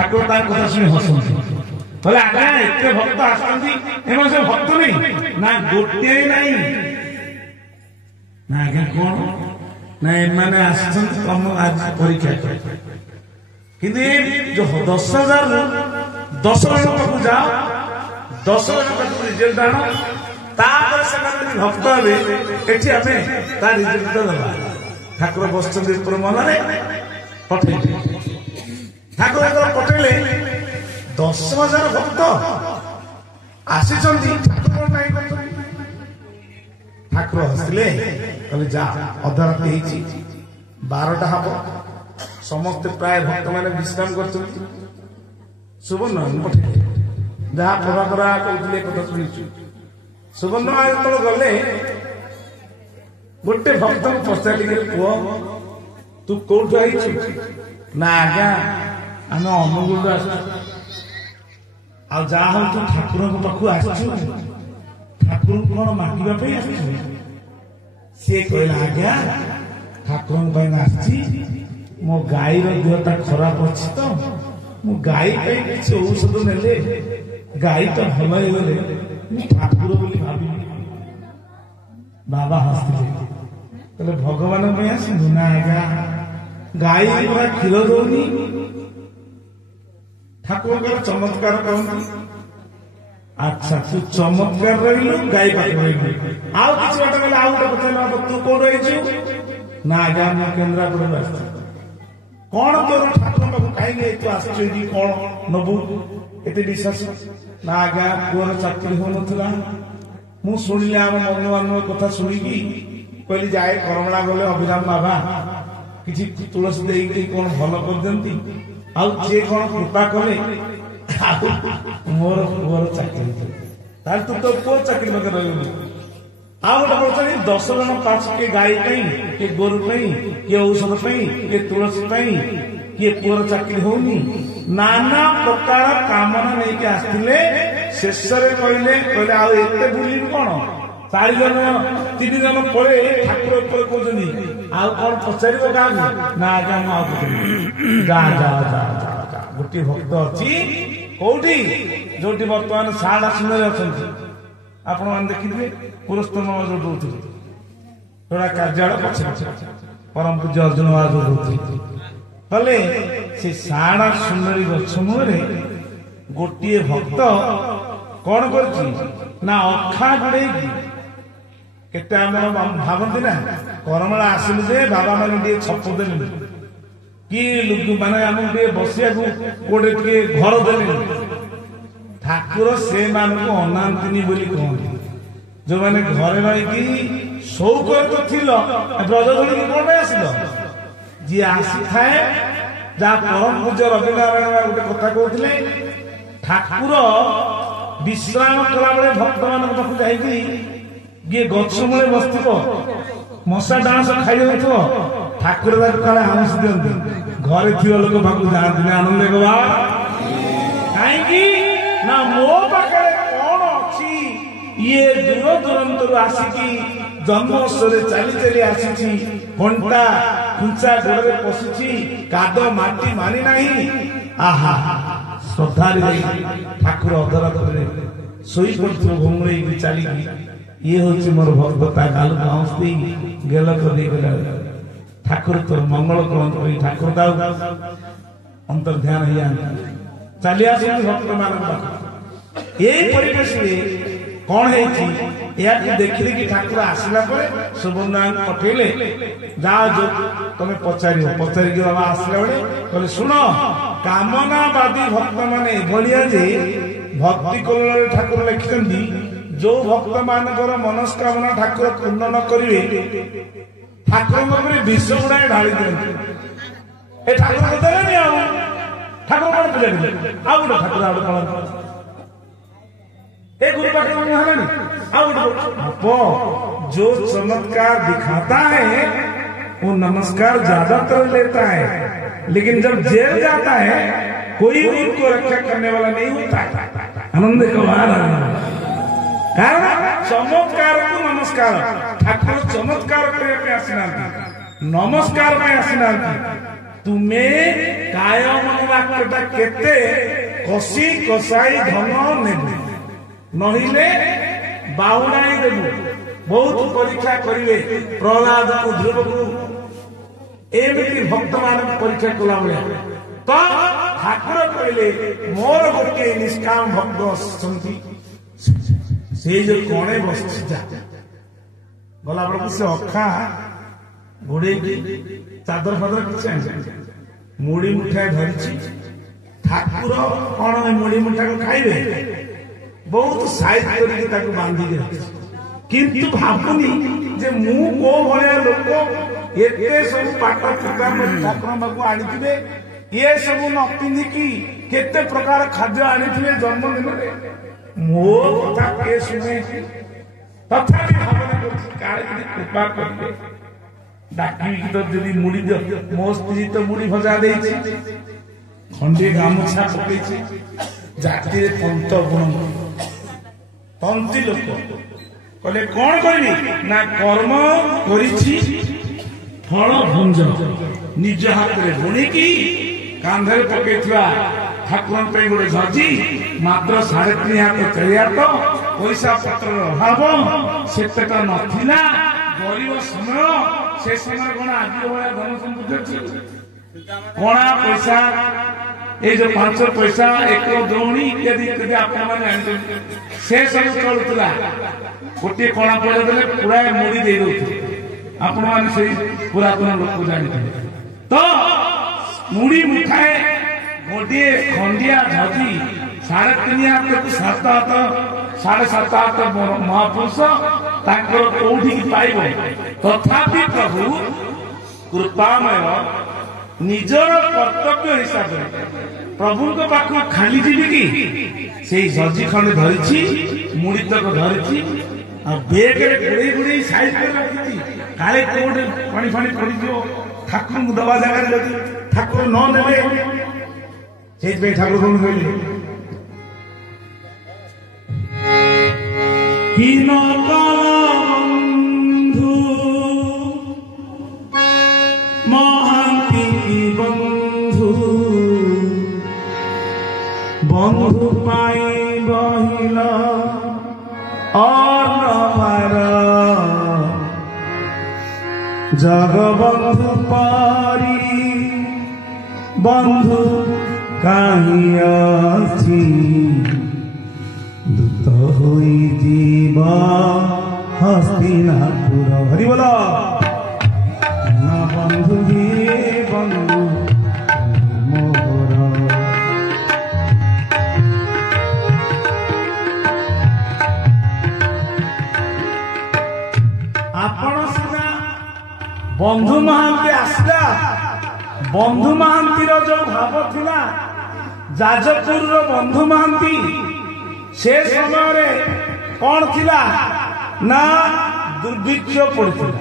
ଠାକୁର ତାଙ୍କ କଥା ଶୁଣି ହସନ୍ତି କହିଲେ ଆଜ୍ଞା ଏତେ ଭକ୍ତ ଆସୁଛନ୍ତି ଏମାନେ ସବୁ ଭକ୍ତ ନାହିଁ ନା ଗୋଟିଏ ନାହିଁ ନା ଆଜ୍ଞା କଣ ନା ଏମାନେ ଆସିଛନ୍ତି ତମ ଆଜି ପରୀକ୍ଷା କିନ୍ତୁ ଏ ଯୋଉ 10,000 10 ଜଣ ପାଖକୁ ଯାଅ 10 ଜଣ ପାଖକୁ ରିଜଲ୍ଟ ଆଣ ତାପରେ ସେମାନେ ଭକ୍ତ ହେବେ ଏଠି ଆମେ ତା ରିଜଲ୍ଟ ଦେବା ଠାକୁର ବସିଛନ୍ତି ଉପର ମହଲାରେ ପଠେଇଲେ ଠାକୁର ଯେତେବେଳେ ପଠେଇଲେ 10,000 ଭକ୍ତ ଆସିଛନ୍ତି ଠାକୁର ନାହିଁ କରୁଛନ୍ତି ଠାକୁର ହସିଲେ କହିଲେ ଯା ଅଧରାତି ହେଇଛି 12ଟା ହବ ସମସ୍ତେ ପ୍ରାୟ ଭକ୍ତ ମାନେ ବିଶ୍ରାମ କରୁଛନ୍ତି ସୁବର୍ଣ୍ଣ ପଠେଇଲେ ଯାହା ପ୍ରଭାକର କହୁଥିଲେ କଥା ଶୁଣିଛୁ ସୁବର୍ଣ୍ଣ ଯେତେବେଳେ ଗଲେ ଗୋଟେ ଭକ୍ତଙ୍କୁ ପଚାରିଲେ ପୁଅ ତୁ କୋଉଠୁ ଆଇଛୁ ନା ଆଜ୍ଞା ଆମେ ଅନୁଗୁଳରୁ ଆସିଛୁ ଆଉ ଯାହା ହଉ ତୁ ଠାକୁରଙ୍କ ପାଖକୁ ଆସିଛୁ ଠାକୁରଙ୍କୁ କଣ ମାଗିବା ପାଇଁ ଆସିଛୁ ସିଏ କହିଲା ଆଜ୍ଞା ଠାକୁରଙ୍କ ପାଇଁ ଆସିଛି ମୋ ଗାଈର ଦେହଟା ଖରାପ ଅଛି ତ ମୁଁ ଗାଈ ପାଇଁ କିଛି ଔଷଧ ନେଲେ ଗାଈ ତ ଭଲ ହେଇଗଲେ ମୁଁ ଠାକୁର ବୋଲି ଭାବିଲି ବାବା ହସିଥିଲେ କହିଲେ ଭଗବାନଙ୍କ ପାଇଁ ଆସିବୁ ନା ଆଜ୍ଞା ଗାଈ ପୁରା କ୍ଷୀର ଦଉନି ଠାକୁରଙ୍କର ଚମତ୍କାର କରନ୍ତି ଆଚ୍ଛା ତୁ ଚମତ୍କାର ରହିଲୁ ଗାଈ ପାଖରେ ରହିଲୁ ଆଉ କିଛି ବାଟ ଗଲେ ଆଉ ଗୋଟେ ପଚାରିଲା ତୁ କୋଉଠୁ ଆଇଛୁ ନା ଆଜ୍ଞା ମୁଁ କେନ୍ଦ୍ରାପଡ଼ାରୁ ଆସିଛି କଣ ତୋର ଠାକୁରଙ୍କ ପାଖକୁ କାହିଁକି ତୁ ଆସିଛୁ ଏଠି କଣ ନବୁ ଏତେ ବିଶ୍ୱାସ ନା ଆଜ୍ଞା ପୁଅର ଚାକିରି ହଉନଥିଲା ମୁଁ ଶୁଣିଲି ଆମ ବନ୍ଧୁବାନ୍ଧବ କଥା ଶୁଣିକି କହିଲି ଯାଏ କରମଳା ଗଲେ ଅଭିରାମ ବାବା କିଛି ତୁଳସୀ ଦେଇକି କଣ ଭଲ କରିଦିଅନ୍ତି ଆଉ ଯିଏ କଣ କୃପା କଲେ ମୋର ପୁଅର ଚାକିରି ତାହେଲେ ତୁ ତୋ ପୁଅ ଚାକିରି ପାଖରେ ରହିବୁ ଆଉ ଗୋଟେ ପଚାରି 10 ଜଣ ପାଶ କିଏ ଗାଈ ପାଇଁ କିଏ ଗୋରୁ ପାଇଁ କିଏ ଔଷଧ ପାଇଁ କିଏ ତୁଳସୀ ପାଇଁ କିଏ ପୁଅର ଚାକିରି ହଉନି ନାନା ପ୍ରକାର କାମନା ନେଇକି ଆସିଥିଲେ ଶେଷରେ କହିଲେ ଆଉ ଏତେ ବୁଲିବୁ କଣ 4 ଜଣ 3 ଜଣ ପରେ ଠାକୁର ଉପରେ କହୁଛନ୍ତି ଆଉ କଣ ପଚାରିବ କାହାକୁ ନା ଆଜ୍ଞା ମୁଁ ଆଉ ଯା ଗୋଟିଏ ଭକ୍ତ ଅଛି କୋଉଠି ଯୋଉଠି ବର୍ତ୍ତମାନ ଶାରଳା ସୁନ୍ଦରୀ ଅଛନ୍ତି ଆପଣ ମାନେ ଦେଖିଥିବେ ପୁରସ୍ତମ ଯୋଉ ଦଉଥିଲେ ଯୋଉଟା କାର୍ଯ୍ୟାଳୟ ପଛରେ ପରମ ପୂଜ୍ୟ ଅର୍ଜୁନ ମହାରାଜ ଦଉଥିଲେ କଲେ ସେ ଶାରଳା ସୁନ୍ଦରୀ ଗଛ ମୂଳରେ ଗୋଟିଏ ଭକ୍ତ କଣ କରୁଛି ନା ଅଖା ଘୋଡେଇକି କେତେ ଆମର ଭାବନ୍ତି ନା କରମଳା ଆସିଲୁ ଯେ ବାବା ମାନେ ଟିକେ ଛପ ଦେଲେନି କି ମାନେ ଆମକୁ ଟିକେ ବସିବାକୁ କୋଉଠି ଟିକେ ଘର ଦେଲେନି ଠାକୁର ସେମାନଙ୍କୁ ଅନାନ୍ତିନି ବୋଲି କହନ୍ତି ଯୋଉମାନେ ଘରେ ରହିକି ସୌକରେ ତ ଥିଲ ବ୍ରଜଧଣିକି କଣ ପାଇଁ ଆସିଲ ଯିଏ ଆସିଥାଏ ଯାହା ପରମ ପୂଜ୍ୟ ରବିନାରାୟଣ ଗୋଟେ କଥା କହୁଥିଲେ ଠାକୁର ବିଶ୍ରାମ କଲାବେଳେ ଭକ୍ତ ମାନଙ୍କ ପାଖକୁ ଯାଇକି କିଏ ଗଛ ମୂଳେ ବସିଥିବ ମଶା ଡାଁସ ଖାଇଯାଉଥିବ ଠାକୁର ତାକୁ କାଳେ ଆଉଁସି ଦିଅନ୍ତି ଘରେ ଥିବା ଲୋକ ପାଖକୁ ଯାଆନ୍ତିନି ଆନନ୍ଦ ବା କାହିଁକି ନା ମୋ ପାଖରେ କଣ ଅଛି ଇଏ ଦୂର ଦୂରାନ୍ତରୁ ଆସିକି ଜନ୍ମୋତ୍ସବରେ ଚାଲି ଚାଲି ଆସିଛି ଘଣ୍ଟା କୁଞ୍ଚା ଗୋଡରେ ପଶିଛି କାଦ ମାଟି ମାନି ନାହିଁ ଆହା ଶ୍ରଦ୍ଧାରେ ଠାକୁର ଅଧରାତ୍ରରେ ଶୋଇପଡିଥିବ ଘୁମୁଳେଇକି ଚାଲିକି ଇଏ ହଉଛି ମୋର ଭକ୍ତ ତା ଗାଲ ବାଉଁଶ ଦେଇ ଗେଲ କରିଦେଇଗଲା ଠାକୁର ତୋର ମଙ୍ଗଳ କରନ୍ତୁ ଠାକୁର ତାକୁ ଅନ୍ତର୍ଧ୍ୟାନ ହେଇଯାଆନ୍ତି ଚାଲି ଆସନ୍ତି ଭକ୍ତ ମାନଙ୍କ ପାଖରେ ଏଇ ପରିବେଶରେ କଣ ହେଇଛି ଏହାକୁ ଦେଖି ଦେଖି ଠାକୁର ଆସିଲା ପରେ ସୁବର୍ଣ୍ଣଙ୍କୁ ପଠେଇଲେ ଯାଅ ତମେ ପଚାରିକି ବାବା ଆସିଲା ବେଳେ କହିଲେ ଶୁଣ କାମନାବାଦୀ ଭକ୍ତ ମାନେ ଏଭଳିଆ ଯେ ଭକ୍ତି କଲଳରେ ଠାକୁର ଲେଖିଛନ୍ତି ଯୋଉ ଭକ୍ତ ମାନଙ୍କର ମନସ୍କାମନା ଠାକୁର ପୂର୍ଣ୍ଣ ନ କରିବେ ଠାକୁରଙ୍କ ଉପରେ ବିଷ ଗୁଡାଏ ଢାଳି ଦିଅନ୍ତି ଏ ଠାକୁର ଦେଲେନି ଆଉ ଠାକୁର କଣ ପୂଜା କଲେ ଆଉ ଗୋଟେ ଠାକୁର ଆଉ ଗୋଟେ କଣ एक गुरु पाठ में है ना वो जो चमत्कार दिखाता है वो नमस्कार ज्यादातर लेता है लेकिन जब जेल जाता है कोई उनको रक्षा करने वाला नहीं होता आनंद कुमार कारण चमत्कार को नमस्कार ठाकुर चमत्कार करने आसीना नमस्कार में आसीना ତୁମେ କାୟ ମନୋବାକ୍ୟଟା କେତେ କଷି କଷାଇ ଧନ ନେବୁ, ନହିଲେ ବାହୁଡାଇ ଦେବୁ। ବହୁତ ପରୀକ୍ଷା କରିବେ ପ୍ରହ୍ଲାଦକୁ, ଧ୍ରୁବକୁ, ଏମିତି ଭକ୍ତ ମାନଙ୍କୁ ପରୀକ୍ଷା କଲା ଭଳିଆ। ତ ଠାକୁର କହିଲେ ମୋର ଗୋଟିଏ ନିଷ୍କାମ ଭକ୍ତ ଅଛନ୍ତି, ସେଇ ଯୋଉ କଣେ ବସିଛି ଯା। ଗଲା ବେଳକୁ ସେ ଅଖା ଘୋଡେଇକି ଚାଦର ଫାଦର କିଛି ଆଣିଛନ୍ତି, ମୁଢି ମୁଠାଏ ଧରିଛି। ଠାକୁର କଣ ମୁଢି ମୁଠାକୁ ଖାଇବେ, ବହୁତ ସାଇଜ କରିକି ତାକୁ ବାନ୍ଧିକି ରଖିଛି। କିନ୍ତୁ ଭାବୁନି ଯେ ମୁଁ କୋଉ ଭଳିଆ ଲୋକ ଏତେ ସବୁ ପାଟ ପୁକା ଠାକୁର ପାଖକୁ ଆଣିଥିବେ, ଇଏ ସବୁ ନ ପିନ୍ଧିକି କେତେ ପ୍ରକାର ଖାଦ୍ୟ ଆଣିଥିବେ ଜନ୍ମଦିନରେ, ମୋ କଥା କିଏ ଶୁଣେ। ତଥାପି ଭାବନା କରୁଛି କାଳେ ଯଦି କୃପା କରିବେ ଡାକିକି ତ ଯଦି ମୁଢି ଦିଅ। ମୋ ସ୍ତ୍ରୀ ତ ମୁଢି ଭଜା ଦେଇଛି, ଖଣ୍ଡିଏ ଗାମୁଛା ପକେଇଛି, ଜାତିରେ ପନ୍ତ ଗୁଣ ପନ୍ତି ଲୋକ। କହିଲେ କଣ କରିବି ନା କର୍ମ କରିଛି ଫଳ ଭୁଞ୍ଜ, ନିଜ ହାତରେ ବୁଣିକି କାନ୍ଧରେ ପକେଇଥିବା ଠାକୁରଙ୍କ ପାଇଁ ଗୋଟେ ଝଜି, ମାତ୍ର 3.5 ହାତ 4 ହାତ, ପଇସା ପତ୍ରର ଅଭାବ ସେତେଟା ନଥିଲା। ଗରିବ ସମୟ, ସେ ସମୟରେ କଣ ଆଜି ଭଳିଆ ଧନ ସମ୍ପତ୍ତି ଅଛି? କଣା ପଇସା, ଏଇ ଯୋଉ 5 ପଇସା, 1 ଦଉଣି ଇତ୍ୟାଦି ଇତ୍ୟାଦି ଆପଣମାନେ ଜାଣିଛନ୍ତି, ସେ ସବୁ ଚଳୁଥିଲା। ଗୋଟିଏ କଣା ପଇସା ଦେଲେ ପୁରା ମୁଢି ଦେଇ ଦଉଥିଲେ। ଆପଣମାନେ ସେଇ ପୁରାତନ ଲୋକ ଜାଣିଥିଲେ। ତ ମୁଢି ମୁଠାଏ, ଗୋଟିଏ ଖଣ୍ଡିଆ ଝଜି, 3.5 ହାତକୁ 7 ହାତ, 7.5 ହାତ ମହାପୁରୁଷ ତାଙ୍କର କୋଉଠିକି ପାଇବ? ତଥାପି ପ୍ରଭୁ କୃପାମୟ ନିଜର କର୍ତ୍ତବ୍ୟ ହିସାବରେ ପ୍ରଭୁଙ୍କ ପାଖକୁ ଖାଲି ଯିବି କି? ସେଇ ଝଜି ଖଣ୍ଡେ ଧରିଛି, ମୁଢି ତକ ଧରିଛି, ଆଉ ବେଗରେ ଗୁଡେଇ ଗୁଡେଇ ସାଇଜ କରି ରଖିଛି, କାଳେ କୋଉଠି ପାଣି ଫାଣି ପଡିଯିବ ଠାକୁରଙ୍କୁ ଦବା ଜାଗାରେ, ଯଦି ଠାକୁର ନ ନେବେ। ସେଇଥିପାଇଁ ଠାକୁର କଣ କହିଲେ, ହୀନ ବନ୍ଧୁ ମହାନ୍ତି ବନ୍ଧୁ, ବନ୍ଧୁ ପାଇଁ ବହିଲ ଅନବାର, ଜଗବନ୍ଧୁ ପରି ବନ୍ଧୁ କାହିଁ ଅଛି, ଦୂତ ହୋଇ ଯିବ ହସ୍ତିନାପୁର। ହରି ବୋଲ ବନ୍ଧୁ ହି ବନ୍ଧୁ ମୋର। ଆପଣ ସିନା ବନ୍ଧୁ ମହାନ୍ତି ଆସିଲା, ବନ୍ଧୁ ମହାନ୍ତିର ଯୋଉ ଭାବ ଥିଲା, ଯାଜପୁରର ବନ୍ଧୁ ମହାନ୍ତି ସେ ସମୟରେ କଣ ଥିଲା ନା ଦୁର୍ଭିକ୍ଷ ପଡିଥିଲା।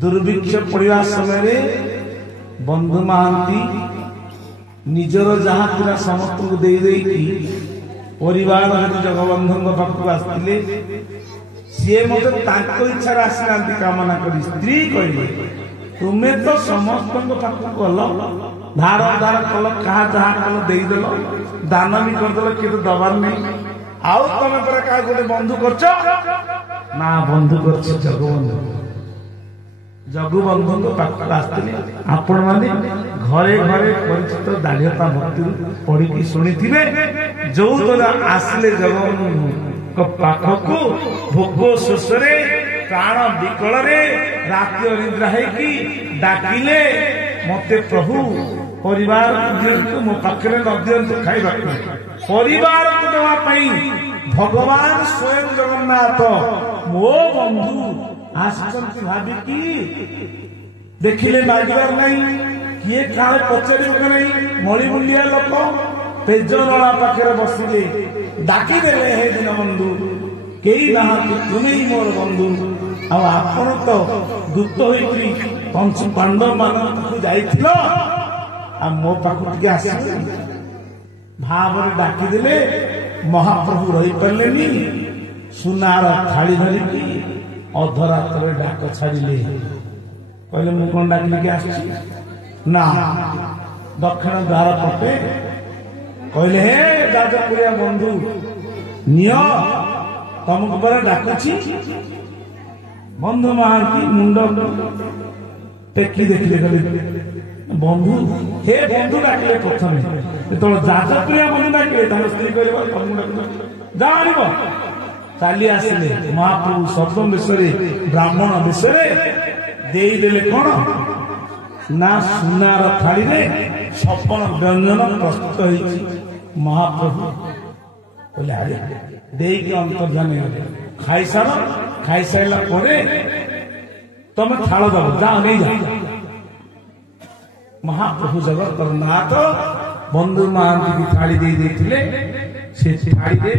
ଦୁର୍ଭିକ୍ଷ ପଡିବା ସମୟରେ ବନ୍ଧୁ ମହାନ୍ତି ନିଜର ଯାହା ଥିଲା ସମସ୍ତଙ୍କୁ ଦେଇ ଦେଇକି ପରିବାର ଯଦି ଜଗବନ୍ଧୁଙ୍କ ପାଖକୁ ଆସିଥିଲେ, ସିଏ ମଧ୍ୟ ତାଙ୍କ ଇଚ୍ଛାରେ ଆସିନାହାନ୍ତି କାମନା କରି। ସ୍ତ୍ରୀ କହିଲେ ତୁମେ ତ ସମସ୍ତଙ୍କ ପାଖକୁ ଗଲ, ଧାର ଧାର କଲ, କାହା ଯାହା କଲ ଦେଇଦେଲ, ଦାନ ବି କରିଦେଲ, କିନ୍ତୁ ଦବାର ନାହିଁ। ଆଉ ତମେ ପରେ କାହା ଗୋଟେ ବନ୍ଧୁ କରୁଛ ନା? ବନ୍ଧୁ କରୁଛ ଜଗବନ୍ଧୁ। ଜଗବନ୍ଧୁଙ୍କ ପାଖକୁ ଆସିଥିଲେ ଆପଣ ମାନେ ଘରେ ଘରେ ପରିଚିତ ଦାଢ୍ୟତା ଭକ୍ତିରୁ ପଢିକି ଶୁଣିଥିବେ। ଯୋଉଦିନ ଆସିଲେ ଜଗବନ୍ଧୁଙ୍କ ପାଖକୁ ଭୋକ ଶୋଷରେ ପ୍ରାଣ ବିକଳରେ ରାତି ଅନିଦ୍ରା ହେଇକି ଡାକିଲେ, ମତେ ପ୍ରଭୁ ପରିବାର ଦିଅନ୍ତୁ, ମୋ ପାଖରେ ନ ଦିଅନ୍ତୁ ଖାଇବାକୁ। ପରିବାରକୁ ଦେବା ପାଇଁ ଭଗବାନ ସ୍ୱୟଂ ଜଗନ୍ନାଥ ମୋ ବନ୍ଧୁ ଆସିଛନ୍ତି ଭାବିକି ଦେଖିଲେ ମାଗିବାର ନାହିଁ, କିଏ କାଳେ ପଚାରିବ କି ନାହିଁ। ମଳିମୁଣ୍ଡିଆ ଲୋକ ପେଜ ନଳା ପାଖରେ ବସିଲେ, ଡାକିଦେଲେ ହେ ଦିନ ବନ୍ଧୁ, କେହି ନାହାନ୍ତି, ତୁମେ ମୋର ବନ୍ଧୁ। ଆଉ ଆପଣ ତ ଦୂତ ହୋଇକରି ପଞ୍ଚ ପାଣ୍ଡବ ମାନଙ୍କୁ ଯାଇଥିଲ, ଆଉ ମୋ ପାଖକୁ ଟିକେ ଆସିଲେ ଭାବରେ ଡାକିଦେଲେ। ମହାପ୍ରଭୁ ରହିପାରିଲେନି, ସୁନାର ଥାଳି ଧରିକି ଅଧରାତ୍ରରେ ଡାକ ଛାଡ଼ିଲେ। କହିଲେ ମୁଁ କଣ ଡାକିକି ଆସିଛି? ନା ଦକ୍ଷିଣ ଦ୍ୱାର ପଟେ କହିଲେ ହେ ଯାଜପୁରିଆ ବନ୍ଧୁ ନିଅ ତମକୁ ପରେ ଡାକୁଛି। ବନ୍ଧୁ ମହାନ୍ତି ମୁଣ୍ଡ ଟେକି ଦେଖିଲେ କହିଲେ ବନ୍ଧୁ ହେ ବନ୍ଧୁ ଡାକିଲେ ପ୍ରଥମେ, ଯେତେବେଳେ ଯାଜପୁରିଆ ବନ୍ଧୁ ଡାକିଲେ ତାଙ୍କ ସ୍ତ୍ରୀ କହିବ ଯା ଆଣିବ। ଚାଲି ଆସିଲେ ମହାପ୍ରଭୁ ସପ୍ତମ ବେଶରେ ବ୍ରାହ୍ମଣ ବେଶରେ ଦେଇଦେଲେ କଣ ନା ସୁନାର ଥାଳିରେ 56 ବ୍ୟଞ୍ଜନ ପ୍ରସ୍ତୁତ ହେଇଛି। ମହାପ୍ରଭୁ କହିଲେ ଆରେ ଦେଇକି ଅନ୍ତର୍ଧ୍ୟାନ ହେଲେ ଖାଇସାର, ଖାଇସାରିଲା ପରେ ତମେ ଥାଳ ଦବ, ଯାଅ ନେଇଯାଅ। ମହାପ୍ରଭୁ ଜଗତର ନାଥ ବନ୍ଧୁ ମହାନ୍ତି ଥାଳି ଦେଇଥିଲେ। ସେ ଥାଳିରେ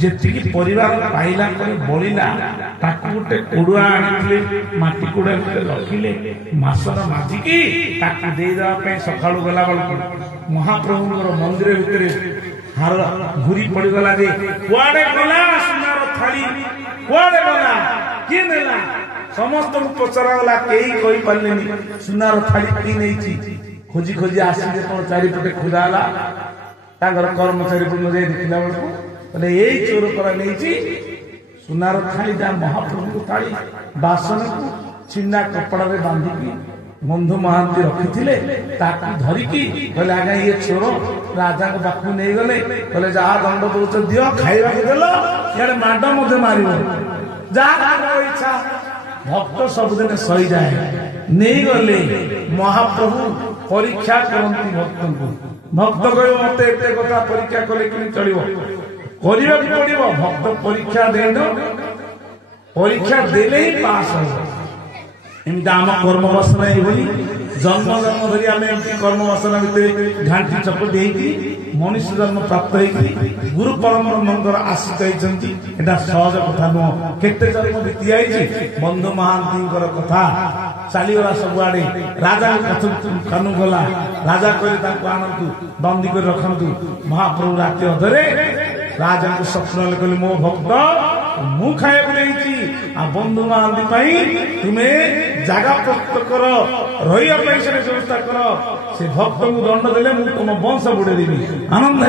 ଯେତିକି ପରିବାର ପାଇଲା ପରେ ବଳିଲା ତାକୁ ଗୋଟେ କୁଡୁଆ ଆଣିଥିଲେ, ମାଟି କୁଡା ଗୋଟେ ରଖିଲେ, ମାସର ମାଜିକି ତାକୁ ଦେଇଦେବା ପାଇଁ ସକାଳୁ ଗଲା ବେଳକୁ ମହାପ୍ରଭୁଙ୍କର ମନ୍ଦିର ଭିତରେ ହାର ଘୁରି ପଡିଗଲା ଯେ କୁଆଡେ ଗଲା ସୁନାର ଥାଳି, କୁଆଡେ ଗଲା, କିଏ ନେଲା? ସମସ୍ତଙ୍କୁ ପଚରାଗଲା, କେହି କହିପାରିଲେନି ସୁନାର ଥାଳି କିଏ ନେଇଛି। ଖୋଜି ଖୋଜି ଆସିଲେ କଣ ଚାରିପଟେ ଖୋଜା ହେଲା, ତାଙ୍କର କର୍ମଚାରୀ ଯାଇ ଦେଖିଲା ବେଳକୁ କହିଲେ ଏଇ ଚୋର କରା ନେଇଛି ସୁନାର ଥାଳି। ଯା ମହାପ୍ରଭୁଙ୍କ ଥାଳି ବାସନକୁ ଚିନା କପଡାରେ ବାନ୍ଧିକି ବନ୍ଧୁ ମହାନ୍ତି ରଖିଥିଲେ, ତାକୁ ଧରିକି କହିଲେ ଆଜ୍ଞା ଇଏ ଚୋର ରାଜାଙ୍କ ପାଖକୁ ନେଇଗଲେ। କହିଲେ ଯାହା ଦଣ୍ଡ ଦଉଛ ଦିଅ, ଖାଇବାକୁ ଦେଲ, ଇଆଡେ ମାଡ ମଧ୍ୟ ମାରିବ, ଯାହା ଇଚ୍ଛା। ଭକ୍ତ ସବୁଦିନ ସହିଯାଏ। ନେଇଗଲେ ମହାପ୍ରଭୁ ପରୀକ୍ଷା କରନ୍ତି ଭକ୍ତଙ୍କୁ। ଭକ୍ତ କହିବ ମତେ ଏତେ କଥା ପରୀକ୍ଷା କଲେ କେମିତି ଚଳିବ, କରିବାକୁ ପଡିବ। ଭକ୍ତ ପରୀକ୍ଷା ଦେଇନ, ପରୀକ୍ଷା ଦେଲେ ହିଁ ପାସ୍ ହବ। ଏମିତି ଆମ କର୍ମ ବାସନା ଏଇଭଳି ଜନ୍ମ ଜନ୍ମ ଧରି ଆମେ ଏମିତି କର୍ମ ବାସନା ଭିତରେ ଘାଣ୍ଟି ଚପଟି ହେଇକି ମଣିଷ ଜନ୍ମ ପ୍ରାପ୍ତ ହେଇକି ଗୁରୁ ପରମଙ୍କର ଆଶ୍ରିତ ହେଇଛନ୍ତି। ଏଟା ସହଜ କଥା ନୁହଁ। କେତେ ଜନ୍ମ ବିତି ଯାଇଛି। ବନ୍ଧୁ ମହାନ୍ତିଙ୍କର କଥା ଚାଲିଗଲା ସବୁଆଡେ। ରାଜାଙ୍କ କାନୁ ଗଲା, ରାଜା କହିଲେ ତାଙ୍କୁ ଆଣନ୍ତୁ, ବନ୍ଦୀ କରି ରଖନ୍ତୁ। ମହାପ୍ରଭୁ ରାତି ଅଧରେ ରାଜାଙ୍କୁ ସ୍ୱପ୍ନରେ କହିଲେ ମୋ ଭକ୍ତ ମୁଁ ଖାଇବାକୁ ଦେଇଛି, ଆଉ ବନ୍ଧୁ ମହାନ୍ତି ପାଇଁ ତୁମେ ଜାଗା ପ୍ରସ୍ତୁତ କର, ରହିବା ପାଇଁ ସେଠି ବ୍ୟବସ୍ଥା କର। ସେ ଭକ୍ତଙ୍କୁ ଦଣ୍ଡ ଦେଲେ ମୁଁ ତମ ବଂଶ ବୁଡେଇଦେବି। ଆନନ୍ଦ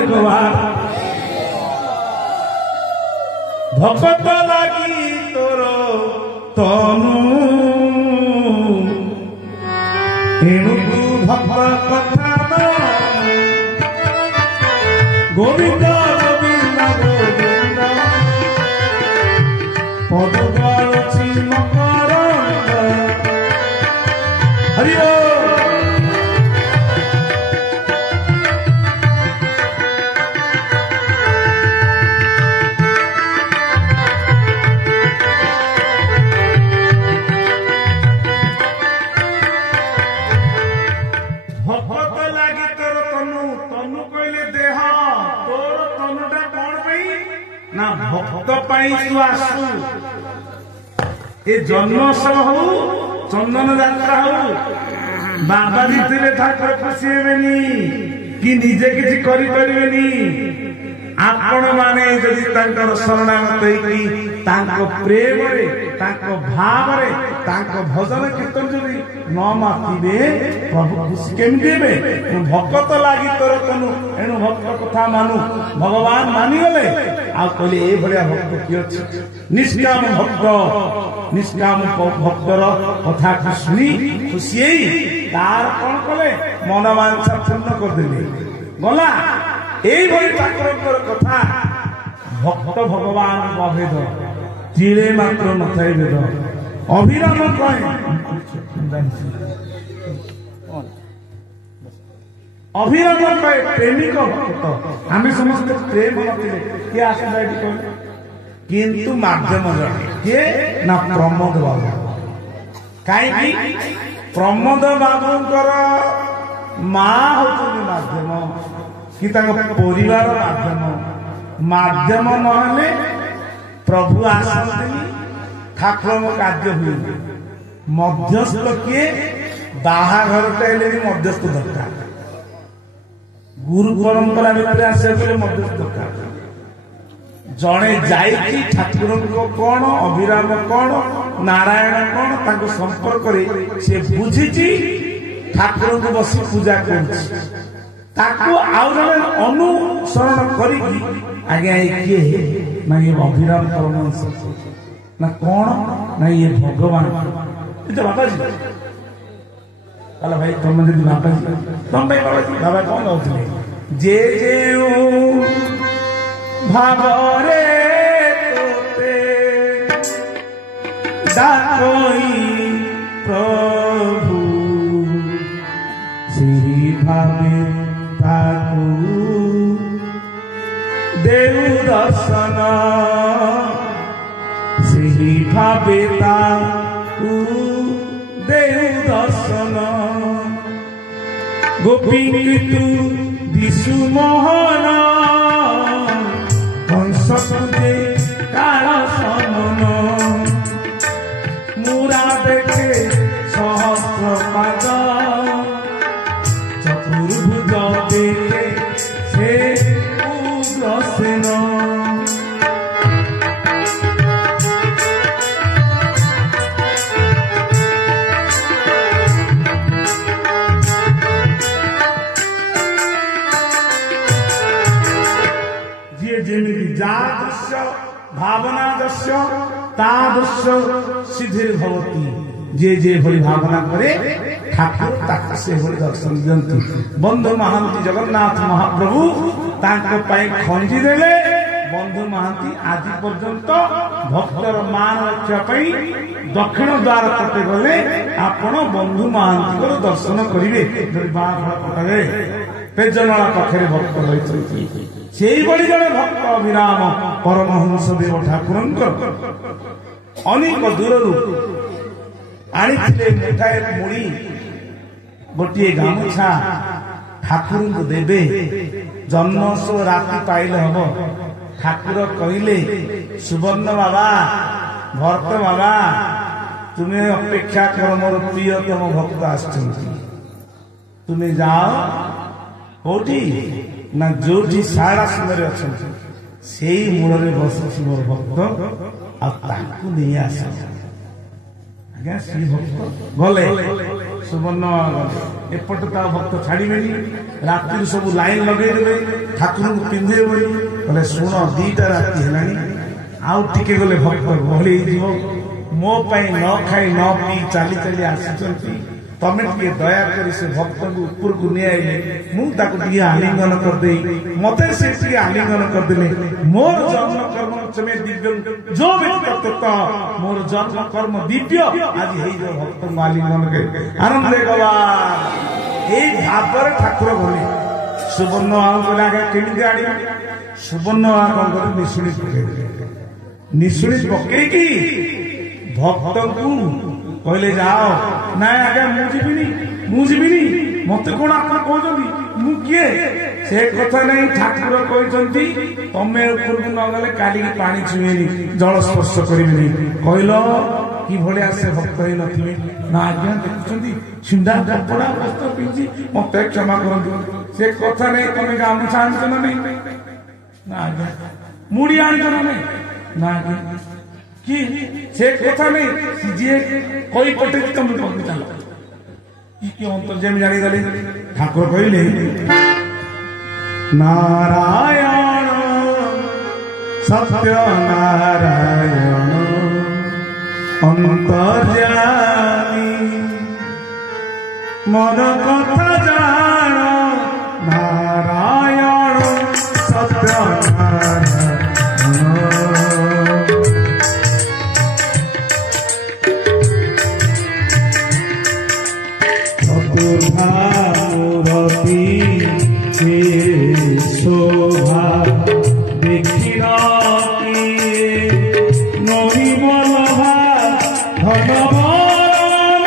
ଭକ୍ତ ଲାଗି ତୋର ତନୁ ଏଣୁ ତୁ ଭକ୍ତ କଥା ଗୋବିନ୍ଦ ଗୋବିନ୍ଦ ଗୋବିନ୍ଦ ପଦ ଗାଳୁଛି ମକର ହରି ଭକ୍ତ ଲାଗି ତୋର ତନୁ। ତନୁ କହିଲେ ଦେହ, ତୋର ତନୁଟା କଣ ପାଇଁ ନା ଭକ୍ତ ପାଇଁ ତୁ ଆସୁ। ଏ ଜନ୍ମୋତ୍ସବ ହଉ, ଚନ୍ଦନ ଯାତ୍ରା ହଉ, ବାବାଜୀ ଥିଲେ ଠାକୁର ଖୁସି ହେବେନି କି ନିଜେ କିଛି କରିପାରିବେନି। ଆପଣ ମାନେ ଯଦି ତାଙ୍କର ଶରଣାଗତ ହେଇକି ତାଙ୍କ ପ୍ରେମରେ, ତାଙ୍କ ଭାବରେ, ତାଙ୍କ ଭଜନ କୀର୍ତ୍ତନ ଯଦି ନ ମାତିବେ ପ୍ରଭୁ ଖୁସି କେମିତି ହେବେ? ଭକ୍ତ ଲାଗି ତୋର ତନୁ ଏଣୁ ଭକ୍ତ କଥା ମାନୁ। ଭଗବାନ ମାନିଗଲେ ଆଉ କହିଲେ ଏଇଭଳିଆ ଭକ୍ତ କିଏ ଅଛି? ନିଷ୍କାମ ଭକ୍ତ। ନିଷ୍କାମ ଭକ୍ତର କଥାକୁ ଶୁଣି ଖୁସି ହେଇ ତାର କଣ କଲେ? ମନବାଞ୍ଛା ପୂର୍ଣ୍ଣ କରିଦେଲେ। ଗଲା এইভাবে ঠাকুরଙ୍କର কথা। ভক্ত ভগবানଙ୍କ ଅଭେଦ, ତିଳେ ମାତ୍ର ନଥାଏ ଭେଦ। ଅଭିରାମ କହେ ଅଭିରାମ କହେ ପ୍ରେମିକ ଭକ୍ତ। ଆମେ ସମସ୍ତେ ପ୍ରେମ ନଥିଲେ କିଏ ଆସନ୍ତା ଏଠି କହିଲେ, କିନ୍ତୁ ମାଧ୍ୟମ ଜଣେ କିଏ ନା ପ୍ରମୋଦ ବାବୁ। କାହିଁକି? ପ୍ରମୋଦ ବାବୁଙ୍କର ମା ହଉଛନ୍ତି ମାଧ୍ୟମ କି ତାଙ୍କ ପରିବାର ମାଧ୍ୟମ। ମାଧ୍ୟମ ନହେଲେ ପ୍ରଭୁ ଆସନ୍ତିନି, ଠାକୁରଙ୍କ କାର୍ଯ୍ୟ ହୁଏନି। ମଧ୍ୟସ୍ଥ କିଏ? ବାହାଘରଟା ହେଲେ ବି ମଧ୍ୟସ୍ଥ ଦରକାର। ଗୁରୁ ପରମ୍ପରା ଭିତରେ ଆସିବାକୁ ହେଲେ ମଧ୍ୟସ୍ଥ ଦରକାର। ଜଣେ ଯାଇଛି ଠାକୁରଙ୍କ କଣ, ଅଭିରାମ କଣ, ନାରାୟଣ କଣ, ତାଙ୍କ ସମ୍ପର୍କରେ ସେ ବୁଝିଛି, ठाकुर को बसी पूजा करको आउ जड़े अनुसरण करी आज्ञा किए ना ये अभिराम परमहंस ना कौन ना ये भगवान बाबाजी कहला भाई तुम जी बाबाजी तुम भाई बाबाजी बाबा कौन गाँव जे जे भावरे डाकोई प्रभु श्री भावे ताकू देव दर्शन श्री भावे ताकू देव दर्शन गोपी तू दिशु मोहन हंस तुझे काल समन मुरा देखे सहस्र पाद चतुर्भुज देखे से उग्रसेन जी जेमिति जादृश्य भावना दृश्य तादृश्य सिद्धिर भवती जे जे भली भावना करे ठाकुर ताक से भली दर्शन दियंती बंधु महांती जगन्नाथ महाप्रभु तांको पाई खंजी देले बंधु महांती आज पर्यंत भक्तर मान रक्षा पाई दक्षिण द्वार पटे गले आपण बंधु महांती को दर्शन करिवे बाण पटावे पेजनाला पाखरे भक्त रहितथि सेही बड़ी जड़े भक्त अभिराम परमहंस देव ठाकुर अनेक दूर आनी मुठाए मुड़ी गोटे गामुछा ठाकुर को देवे जन्मोत्सव राति पाइले हम ठाकुर कहले सुवर्ण बाबा भरत बाबा तुम्हें अपेक्षा कर मोर प्रियतम भक्त तुम्हें जाओ कोठी ना जोटी सारा सुंदर अच्छा से मूल बस मोर भक्त आपको नहीं आस आज्ञा श्री भक्त गले सुवर्ण एपट भक्त छाड़े राति सब लाइन लगेदेवे ठाकुर को पिंधे बोले शुण दीटा राति है आउ टिके गले भक्त गहली मो न खाई न पी चली चली आसी तमें टे दया कर से भक्त को ऊपर को नहीं आइले मुझे आलिंगन करदे मत से आलिंगन करदे मोर जन्म कर्म चमे दिव्य जो व्यक्ति मोर जन्म कर्म दिव्य आज भक्त आलिंगन के आनंद गवा यही भाव ठाकुर बोले सुवर्ण आगे केमी आड़ सुवर्ण कौन कर निशुणी पकई भक्त को कहले जाओ ना आगे मुझीबी मत कौन आप किए से कथा नहीं ठाकुर कहते तमें ऊपर को न गले काली पानी छुएनि जल स्पर्श करेनि कहल कि भाया से भक्त ही नथिबे ना आज्ञा देखुं छिंडा कपड़ा वस्त्र पिंधि मत क्षमा करते से कथा नहीं तमें गामुछा आनच ना नहीं ना आज्ञा मुड़ी आनच ना नहीं ना आज्ञा कि से कथा नहीं जी कोई पटे तुम चल अंतर्जामी जानीगले ठाकुर कहले नारायण सत्य नारायण अंतर्जामी मन कथा जान नारायण सत्य नारायण मूर्ति शोभा देखी नही बलभा भगवान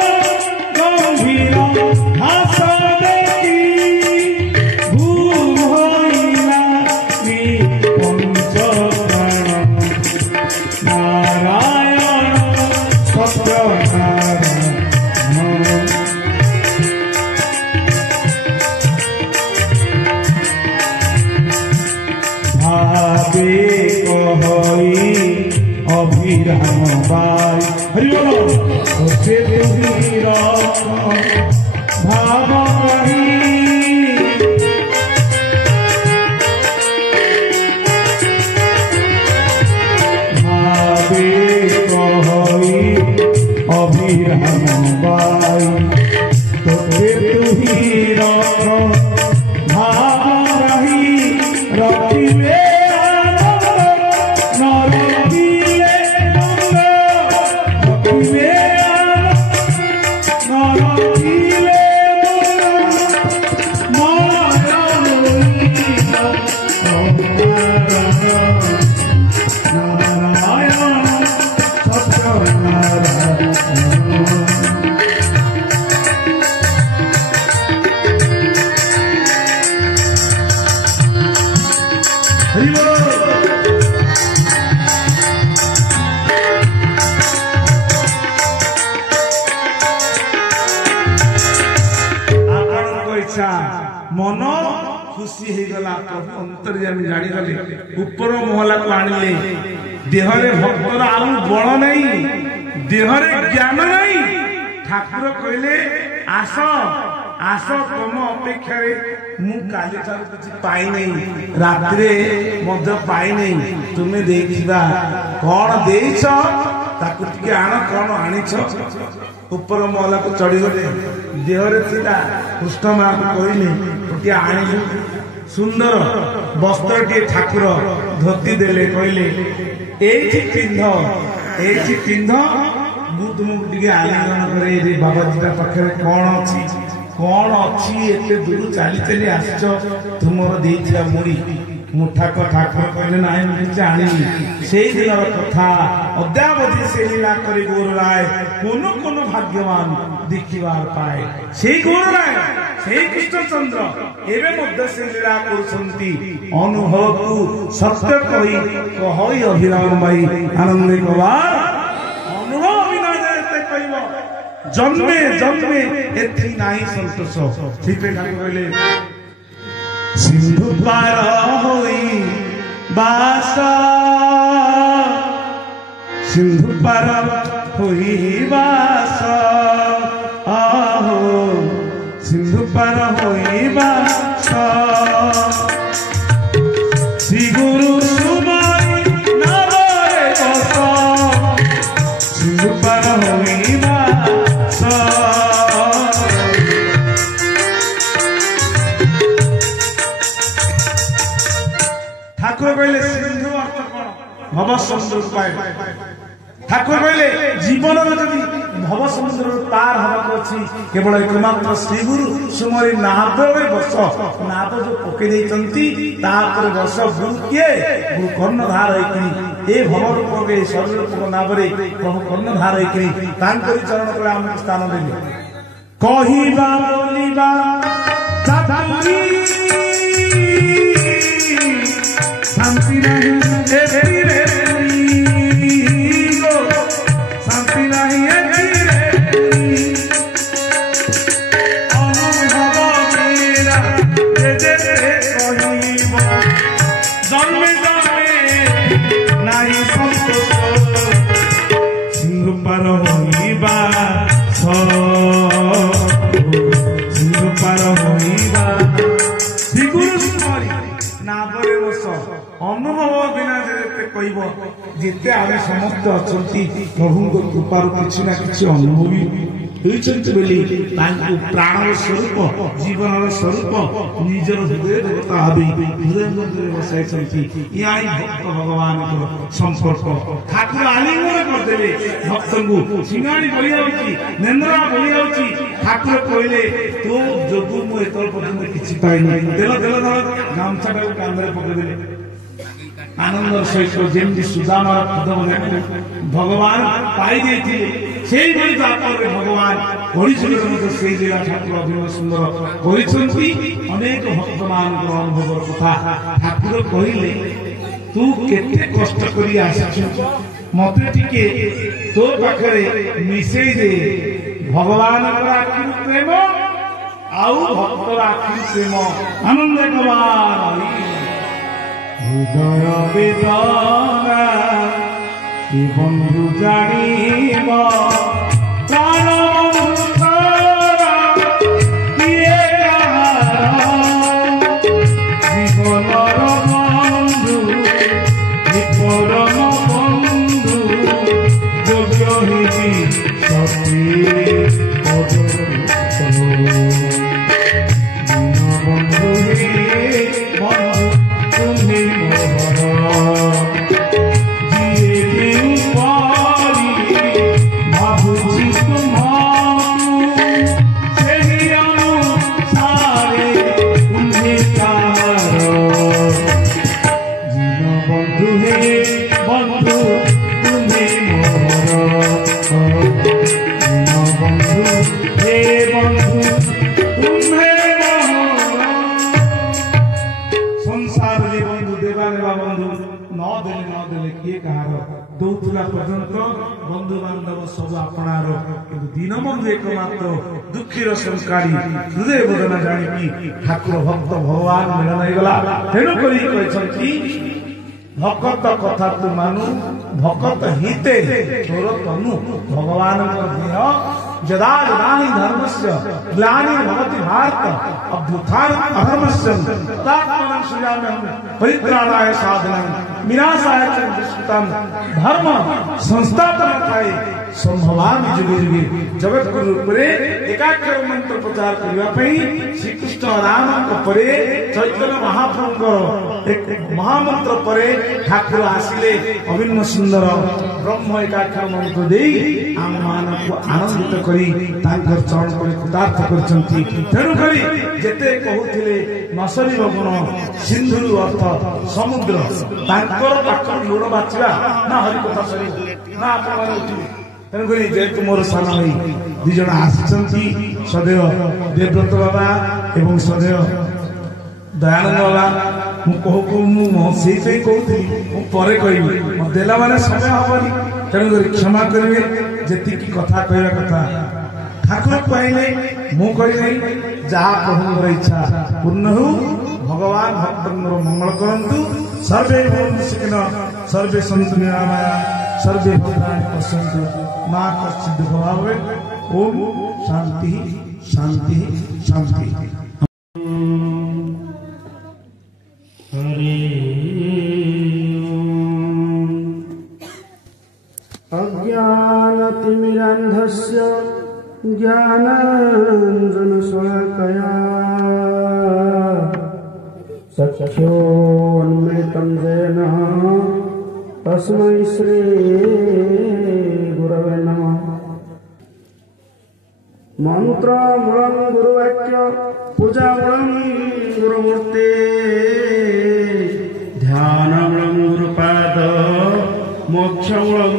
गंभीर हास देखी भूला पंचप्राण नारायण सत्य अभिराम बाई हरि बोलो भाव कही भावे कही अभिराम बाई तोते तुही रख भाव रही रखिले न रखिले रखिले न रखिले नारायण मन खुशी हो गला प्रभु अंतर्यामी जानीगले ऊपर महला को आणिले देहरे भक्तर आउ बल नहीं देहरे ज्ञान नहीं ठाकुर कहले आस आस तुम अपेक्षा मु काली ठार कुछ पाई नहीं रात्रे मध्य पाई नहीं तुम्हें देखिबा कौन देइछ ताकु टिके आण कौन आनिछ ऊपर महला को चढ़ी गले देहरे थिला कृष्ण मां को कहले गोटे आनिलु सुंदर वस्त्र टे ठाकुर धोती देले कहले एठी पिंध मु तुमको टिके आलिंगन करे रे बाबाजीटा पाखे कौन अच्छी एते दूर चली चली आसछ तुमर देइथिया मुड़ी मुठाक ठाकुर कहले नाई मुझे आनी से दिन कथा अद्यावधि से लीला करे गौर राय कोन भाग्यवान देखिबार पाए से गौर राय से कृष्णचंद्र एवं मध्य से लीला करुछंती अनुभव को सत्य कही अभिराम भाई आनंद कबार अनुभव बिना जाते कहब जन्मे जन्मे एथि नाही संतोष ठीक कहले सिंधु पार होई बास सिंधु पार होई बास आहो सिंधु पार होई बास श्री गुरु सुमाई नारे बस सिंधु पार होई बास ठाकुर कहले सिंधु अर्थ कौन भव समुद्र पाए ठाकुर कहले जीवन जदि भव समुद्र पार हवा अच्छी केवल एकमात्र श्री गुरु सुमरी नाद बस नाद जो पकई देती बस गुरु किए गुरु कर्णधार होती ए भव रूप के शरीर रूप नाम प्रभु कर्णधार होती चरण कले आम स्थान देले कहिबा बोलिबा शांति नहीं शांति नहीं अनुभव मेरा जन्मे जन्मे नहीं संतोष सिंधु पार होइबा सिंधु पार होइबा श्री गुरु सुमरी नादरे बस अनुभव बिना कहब जिते आम समस्त अच्छा प्रभु कृपार किसी ना कि अनुभवी प्राण स्वरूप जीवन स्वरूप निजर हृदय देवता भावी हृदय मंदिर बसाई या भक्त भगवान संपर्क ठाकुर आलिंगन करदे भक्त को सिंगाणी बड़ी जाऊँगी नेन्द्रा बड़ी जाऊँगी ठाकुर कहले तो जोगु मुझे पर्यटन किसी पाइनी देल देल गामछा कांधे पकईदे आनंद सहित जमी सुदामार कदम भगवान पाई से भगवान से ठाकुर अभिनव सुंदर अनेक भक्त मान अनुभव कथा ठाकुर कहले तू केते कष्ट करी आसिछु मते टिके तो पाखरे मिसई दे भगवान आखिर प्रेम आउ भक्तर आखिर प्रेम आनंद कबार हृदय वेदना बंधु जानिब प्राण জীবনর বন্ধু পরম বন্ধু যোগ্য হিতি সতী বন্ধু হে বন্ধু তুমি দৌতুলা পর্যন্ত বন্ধু বান্ধব সব আপনার কিন্তু দীনবন্ধু একমাত্র দুঃখীর সংস্কারী হৃদয় বেদনা জানিকি ঠাকুর ভক্ত ভগবান মিলন হয়েগলা তেণুকরি କହିଛନ୍ତି ভকত কথা তୁ ମାନୁ ভকত হিতে ତୋର ତନୁ ଭଗବାନଙ୍କ ଦେହ ଯଦା ଯଦା ହି ଧର୍ମସ୍ୟ ଗ୍ଲାନି ଭବତି ଭାରତ ଅଭ୍ୟୁତ୍ଥାନ ଅଧର୍ମସ୍ୟ ତଦାତ୍ମନଂ ସୃଜାମ୍ୟହଂ ପରିତ୍ରାଣାୟ ସାଧନାଂ विनाशाय च दुष्कृतं धर्म संस्थापन थाए संभवामि जुगे जुगे जगत गुरु परे एकाक्षर मंत्र प्रचार करबा पई श्री कृष्ण राम को परे चैतन्य महाप्रभु एक महामंत्र परे ठाकुर आसिले अभिन्न सुंदर ब्रह्म एकाक्षर मंत्र देई आम मानव को आनंदित करी तांकर चरण पर कृतार्थ करछंती तेणु करी जेते कहउथिले नसरी गुण सिंधु अर्थ समुद्र तांकर पाखर लुण बाचिबा ना हरि कथा सरी ना आपण उठिबे तेणुक जेहेतु मोर सान भाई दुई जन आसी सदैव देवव्रत बाबा एवं सदैव दयानंद बाबा मुझे कहती मुझे कहबी देला माने समय हेनी तेणुक क्षमा करेंगे जी कथा कहवा कथा ठाकुर कहले मुझे जहाँ प्रभुर इच्छा पूर्ण हो भगवान भक्त मंगल करंतु सर्वे सुखिन सर्वे सन्तु निरामया सर्वे भद्राणि पश्यन्तु मां कश्चित् दुःख भावे ओम शांति शांति शांति। हरे अज्ञानतिमिरान्धस्य ज्ञानाञ्जनशलाकया चक्षुरुन्मिलितं येन तस्मै श्री गुरवे नमः। मंत्रमूलं गुरुवाक्य पूजामूलं गुरुमूर्ते ध्यानमूलं गुरुपाद मोक्षमूलं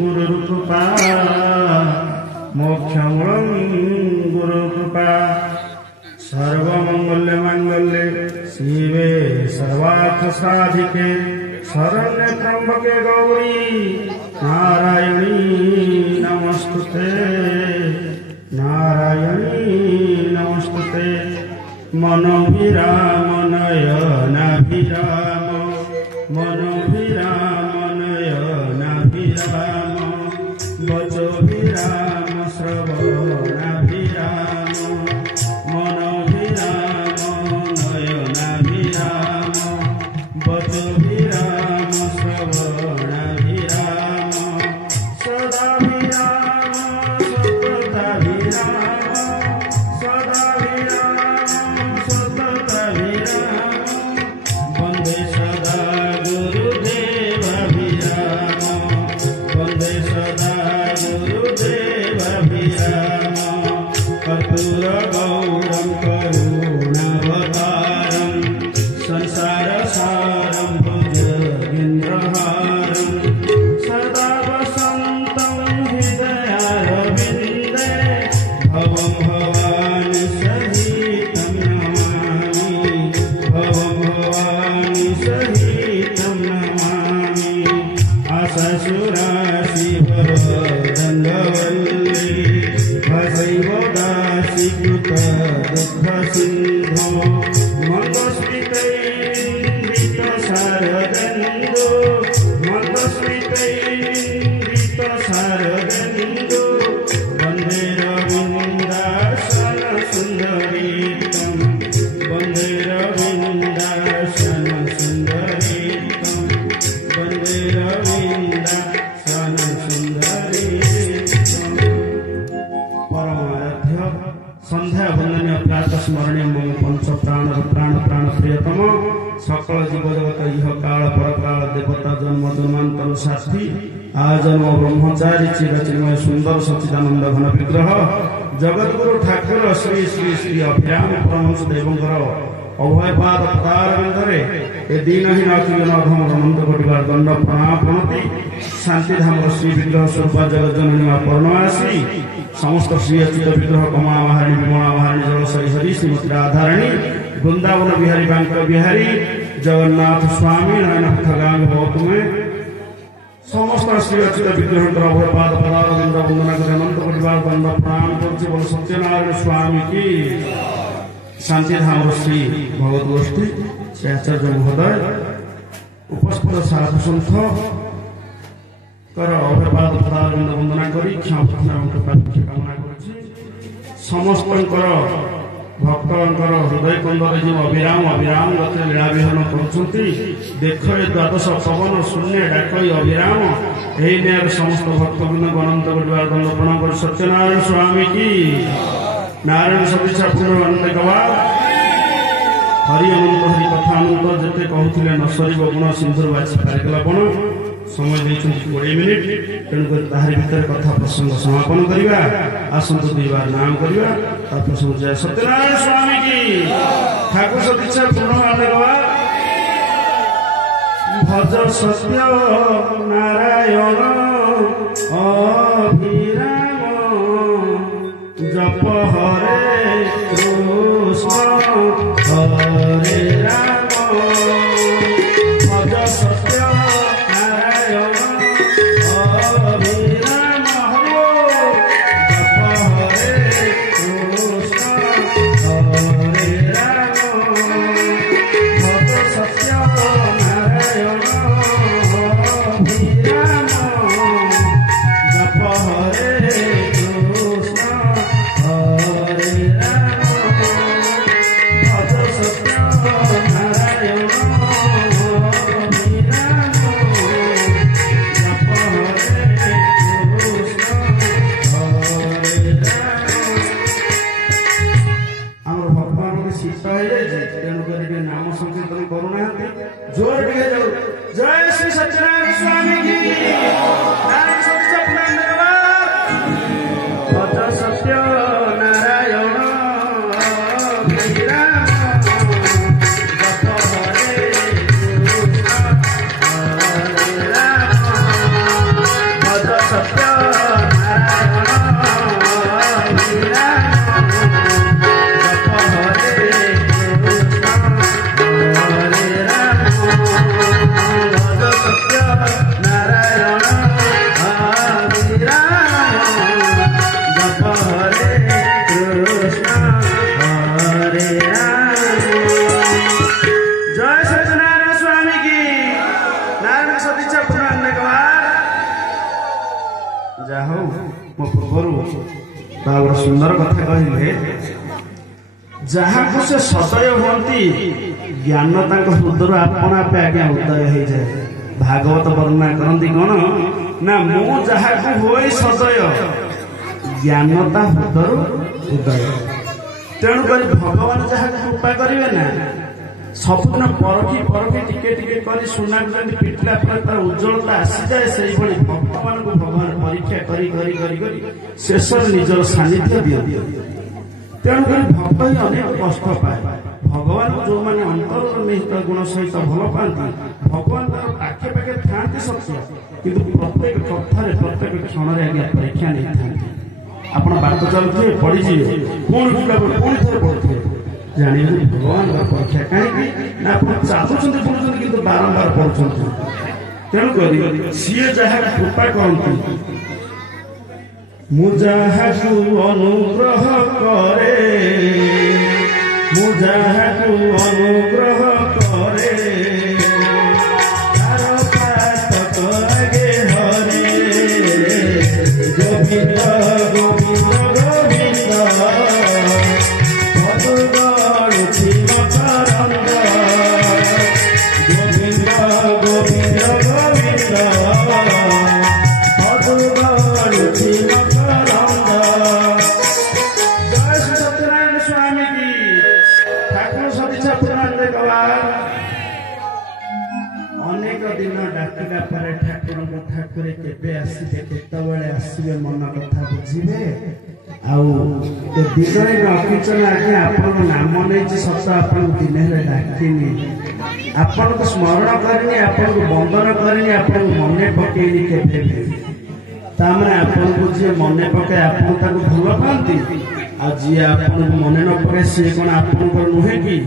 गुरुकृपा मोक्षमूलं गुरुकृपा। सर्वमंगल्य मांगल्ये शिवे सर्वार्थ साधिके शरण्ये त्र्यंबके गौरी नारायणी नमस्तुते नारायणी नमस्तुते। मनोभिराम नयनाभिराम मनोभिराम नयनाभिराम वचोभिराम श्रवणाभिराम मनोभिराम नयनाभिराम वचोभिराम श्रवणाभिराम सदाभिराम सतताभिराम सदाभिराम सतताभिराम वन्दे सदा गुरुदेवाभिराम वन्दे सदा गुरुदेवाभिराम। कर्पूर गौरं करुणावतारं संसारसारं भुजगेन्द्रहारं सदा वसन्तं हृदयारविन्दे भवं भवानि सहितं नमामि भवं भवानि सहितं नमामि। आशासुराशिवरदण्डवल्ली भसैव दासीकृत दुःखसिन्धो मन्दस्मितैर्मृतशारदनिन्दो मन्दस्मितैर्मृतशारदनिन्दो वन्दे रविन्दासन सुन्दरीतं वन्दे रविन्दासन प्रियतम सकल जीव जगत इह काल परकाल देवता जन्म जन्मांतर साथी आजन्म ब्रह्मचारी चिरचिन्मय सुंदर सच्चिदानंद घन विग्रह जगतगुरु ठाकुर श्री श्री श्री अभिराम परमहंस देवंकर अभयपाद पदारविंदरे ए दीनहीन अखिल अधम अनंत कोटिवार दंड प्रणाम प्रणति शांतिधाम श्री विग्रह स्वरूप जगज्जननी पर्णवासी समस्त श्री अच्युत विग्रह कमला महाराणी विमला महाराणी जलसरी हरि श्रीमती राधाराणी वृंदावन बिहारी बांक बिहारी जगन्नाथ स्वामी नयन पथगामी भवतु में समस्त श्री अच्युत विग्रह अभयपाद पदारविंद वंदना कर अनंत कोटिवार दंड प्रणाम करुछि बोल सत्यनारायण स्वामी की शांतिधाम श्री भगवत गोष्ठी श्री आचार्य महोदय उपस्थित साधु सन्थ अभयपाद पदारविंद वंदना करी क्षमा कामना करुछि समस्त भक्तर हृदय कंदर जो अविराम अविराम गति लीला विहरण करुँच देख द्वादश पवन शून्य डाक अविराम यही न्याय समस्त भक्तवृंद अनंत कोटिवार दंड प्रणाम कर सत्यनारायण स्वामी की नारायण सदीक्षा पूर्ण आनंद गवार हरि अनंत हरि कथा अनंत जिते कहते न सर गुण सिंधुर बाछी पारिकला बण समय देखते 20 मिनिट तेणुक ताहारी भितर कथा प्रसंग समापन करवा आसंत दुईबार नाम करवा प्रसंग जय सत्यनारायण स्वामी की ठाकुर सदीक्षा पूर्ण आनंद गवार भज सत्य नारायण अभिराम जप हरे कृष्ण हरे राम भज सत्य नारायण अभिराम हरे जप हरे कृष्ण हरे राम भज सत्य नारायण अभिराम जप हरे जय श्री सत्यनारायण स्वामी की नारायण सत्य भज सत्य नारायण अभिराम जप हरे कृष्ण हरे राम भज सत्य नारायण अभिराम जप हरे सुंदर कथा कहले जहाँ से सदय हमें ज्ञान हृदय आपना पे आज्ञा उदय हो जाए भागवत वर्णना करती कौन ना मु जहाँ हो सदय ज्ञानता हृदय उदय तेणुक भगवान जहाँ कृपा करेंगे ना सबुदिन परखी परखी टिके टिके कर सुना पिटिला तार उज्जवलता आसी जाए से भक्तमान को भगवान परीक्षा करी करी करी करी शेष निजर सानिध्य दिए तेणुक भक्त ही अनेक कष्ट पाए भगवान जो मैंने अंतर निहित गुण सहित भल पाती भगवान पाखे पाखे था सत्य किंतु प्रत्येक कथार प्रत्येक क्षण आज्ञा परीक्षा नहीं था आप बाट चलुए पड़े पुणी पुणी थे पढ़ुए जाने भगवान परीक्षा कहीं आप चाहते पढ़ुं कि बारंबार पढ़ुं तेणुक सी जहाँ कृपा करती मुझाकू अनुग्रह करे मुझाकू अनुग्रह करे तार पातक आगे हरे गोविंद गोविंद गोविंद भगवानुछि मकरंद गोविंद गोविंद गोविंद भगवानुछि जय श्री सत्यनारायण स्वामी की ठाकुर सदीक्षा पूर्णानंद गवार जागा पर ठाकुर कथा करे केबे आसीबे केतबेले आसीबे मन कथा बुझिबे आउ ए दिनरे नकिचन आगे आपन नाम नै जे सत आपन दिने रे डाकिनी आपन को स्मरण करनी आपन को वंदन करनी आपन मने पकेनी केबे तामने आपन को जे मने पके आपन ताको भलो पांती आ जी आपन मने न पके से कोन आपन को नुहे की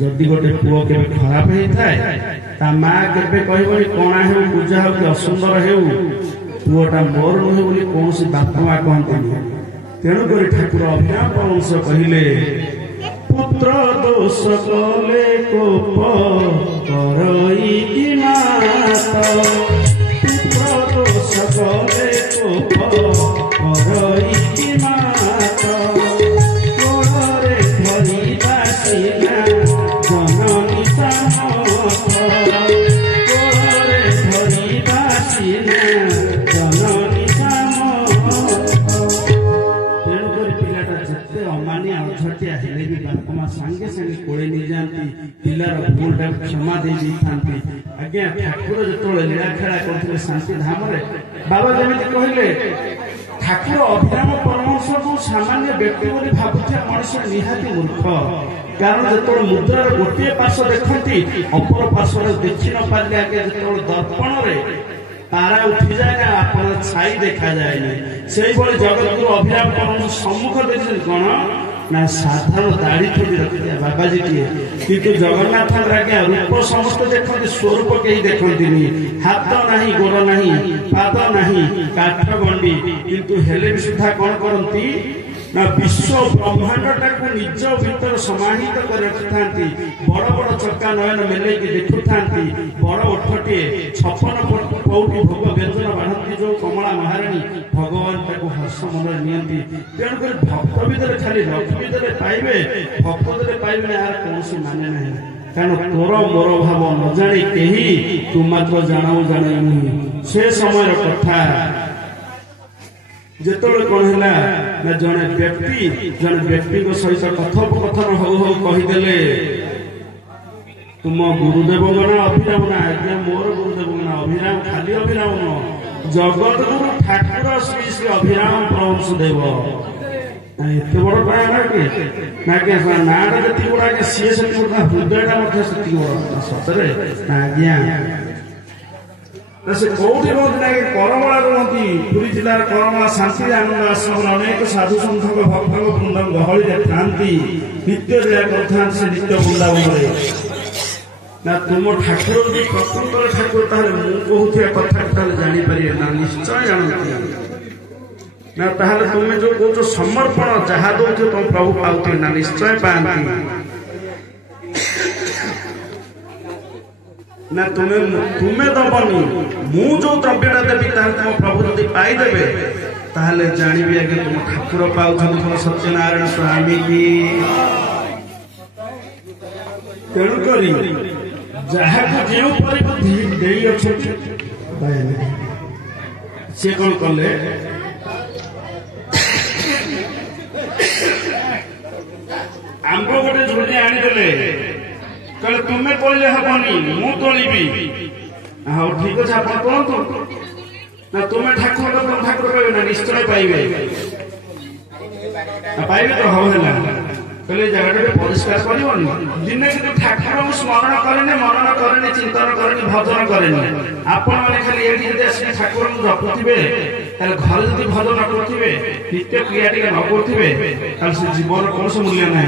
जदि गोटे पुओ केबे खराब हेई थाए ता मां केबे कहबनी कोना हेउ पूजा हो कि असुंदर हेउ पुओटा मोर नुहे बोली कोनसी बापा मा कहंतनी तेणु करी ठाकुर अभिनव परमहंस कहिले पुत्र दोष कले कोप करई कि माता पुत्र दोष कले कोप करई कि माता कोरे धरी बासिना जननी सामत कोरे धरी बासिना जननी सागे सागे कोड़े नहीं जाती पिलार भूलटा क्षमा दे थांती आज्ञा ठाकुर जो लीला खेला करते शांति धाम बाबा जमी कहले ठाकुर अभिराम परमहंस को सामान्य व्यक्ति बोली भावुଥିବା मनुष्य निहाती मूर्ख कारण जो मुद्रार गोटे पार्श्व देखती अपर पार्श्व देखी न पारे आगे जो दर्पण तारा उठी जाए ना अपन छाई देखा जाए से जगतगुरु अभिराम परमहंस सम्मुख देखते कौन ना साधारण दाढ़ी थोड़ी रखिया बाबाजी टीए किंतु जगन्नाथ आज्ञा रूप समस्त देखते स्वरूप कहीं देखती हाथ नहीं गोड़ नहीं पाद नहीं काठ गंडी किंतु हेले भी सुधा कौन करती ना विश्व ब्रह्मांडटा को निज भीतर समाहित कर रखिथा बड़ बड़ चक्का नयन मेले देखुता बड़ ओठटे 56 कौटी भोग व्यंजन बाढ़ती जो कमला महाराणी भगवान ताको हर्ष मन नियंती तेणुक भक्त भितर खाली लक्ष्मी देले पाइबे भक्त देले पाइबे यार कौन माने नहीं कारण तोर मोर भाव न जानी केही तू मात्र जानाऊ जाने नहीं से समय कथा जेतोले कौन है ना जने व्यक्ति को सहित कथोपकथन हो कहीदेले तुम गुरुदेव गण अभिराम ना आज्ञा मोर गुरुदेव गण अभिराम खाली अभिराम न जगत गुरु ठाकुर श्री श्री अभिराम परमहंस देव एत बड़ प्राण के नाटा जी गुड़ा सी से हृदयटा से सतरे आज्ञा से कौटी बहुत ना करमला रुहती पुरी जिलार करमला शांति आनंद आश्रम अनेक साधु सन्थ भक्त वृंद गहली था नित्य लीला कर नित्य वृंदावन ना तुम ठाकुर जी प्रकृत ठाकुर ताले मुझे कथा जापर ना निश्चय जानती ना ताहले तुम जो कौच समर्पण जहाँ दौ तुम प्रभु पाते ना निश्चय पाती ना तुम्हें दबनी मु जो द्रव्यटा देवी तुम प्रभु जब पाईदेवे ताहले जानिबी आगे तुम ठाकुर पाऊ सत्यनारायण स्वामी की तेणुक जहाँ जो परिबुद्धि सी कौन कले आंब गोटे झोली आनीदे कहले तुम्हें कहले हबनी मु तोलिबी हाँ ठीक अच्छे आप कहतु ना तुम्हें ठाकुर तुम ठाकुर पाइबे ना निश्चय पाइबे पाइबे तो हम है कहले जगह परिष्कार कर दिने कि ठाकुर स्मरण करे मनन करे चिंतन करे भजन करे आपण मैंने खाली ये ठाकुर जपुवे घर जब भजन न करुवे नित्य क्रिया टे न करुवे जीवन कौन से मूल्य ना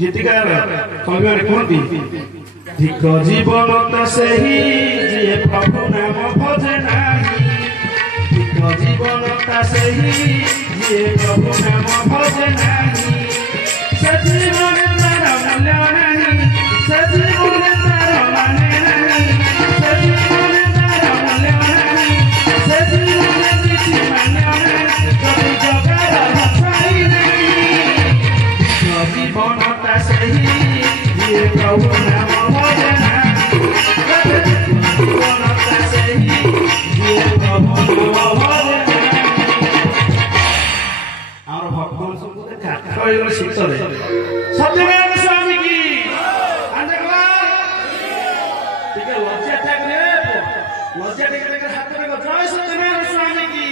गीतिकार कवि मैंने कहती धिक जीवन से जी प्रभु नाम भजे नाही धिक जीवन से जी प्रभु नाम भजे नाही से जीवन तार मूल्य नहीं से जीवन तार माने नहीं से जीवन तार मूल्य नहीं से जीवन किसी माने नहीं कभी जगह भाई नहीं जीवन से ये प्रभु नाम भजे नाही जीवन से ये प्रभु नाम भजे और भगवान सबको देखा कई शीतले सत्यनारायण स्वामी की लज्जा लज्जा देखा हाथ में जय सत्यनारायण स्वामी की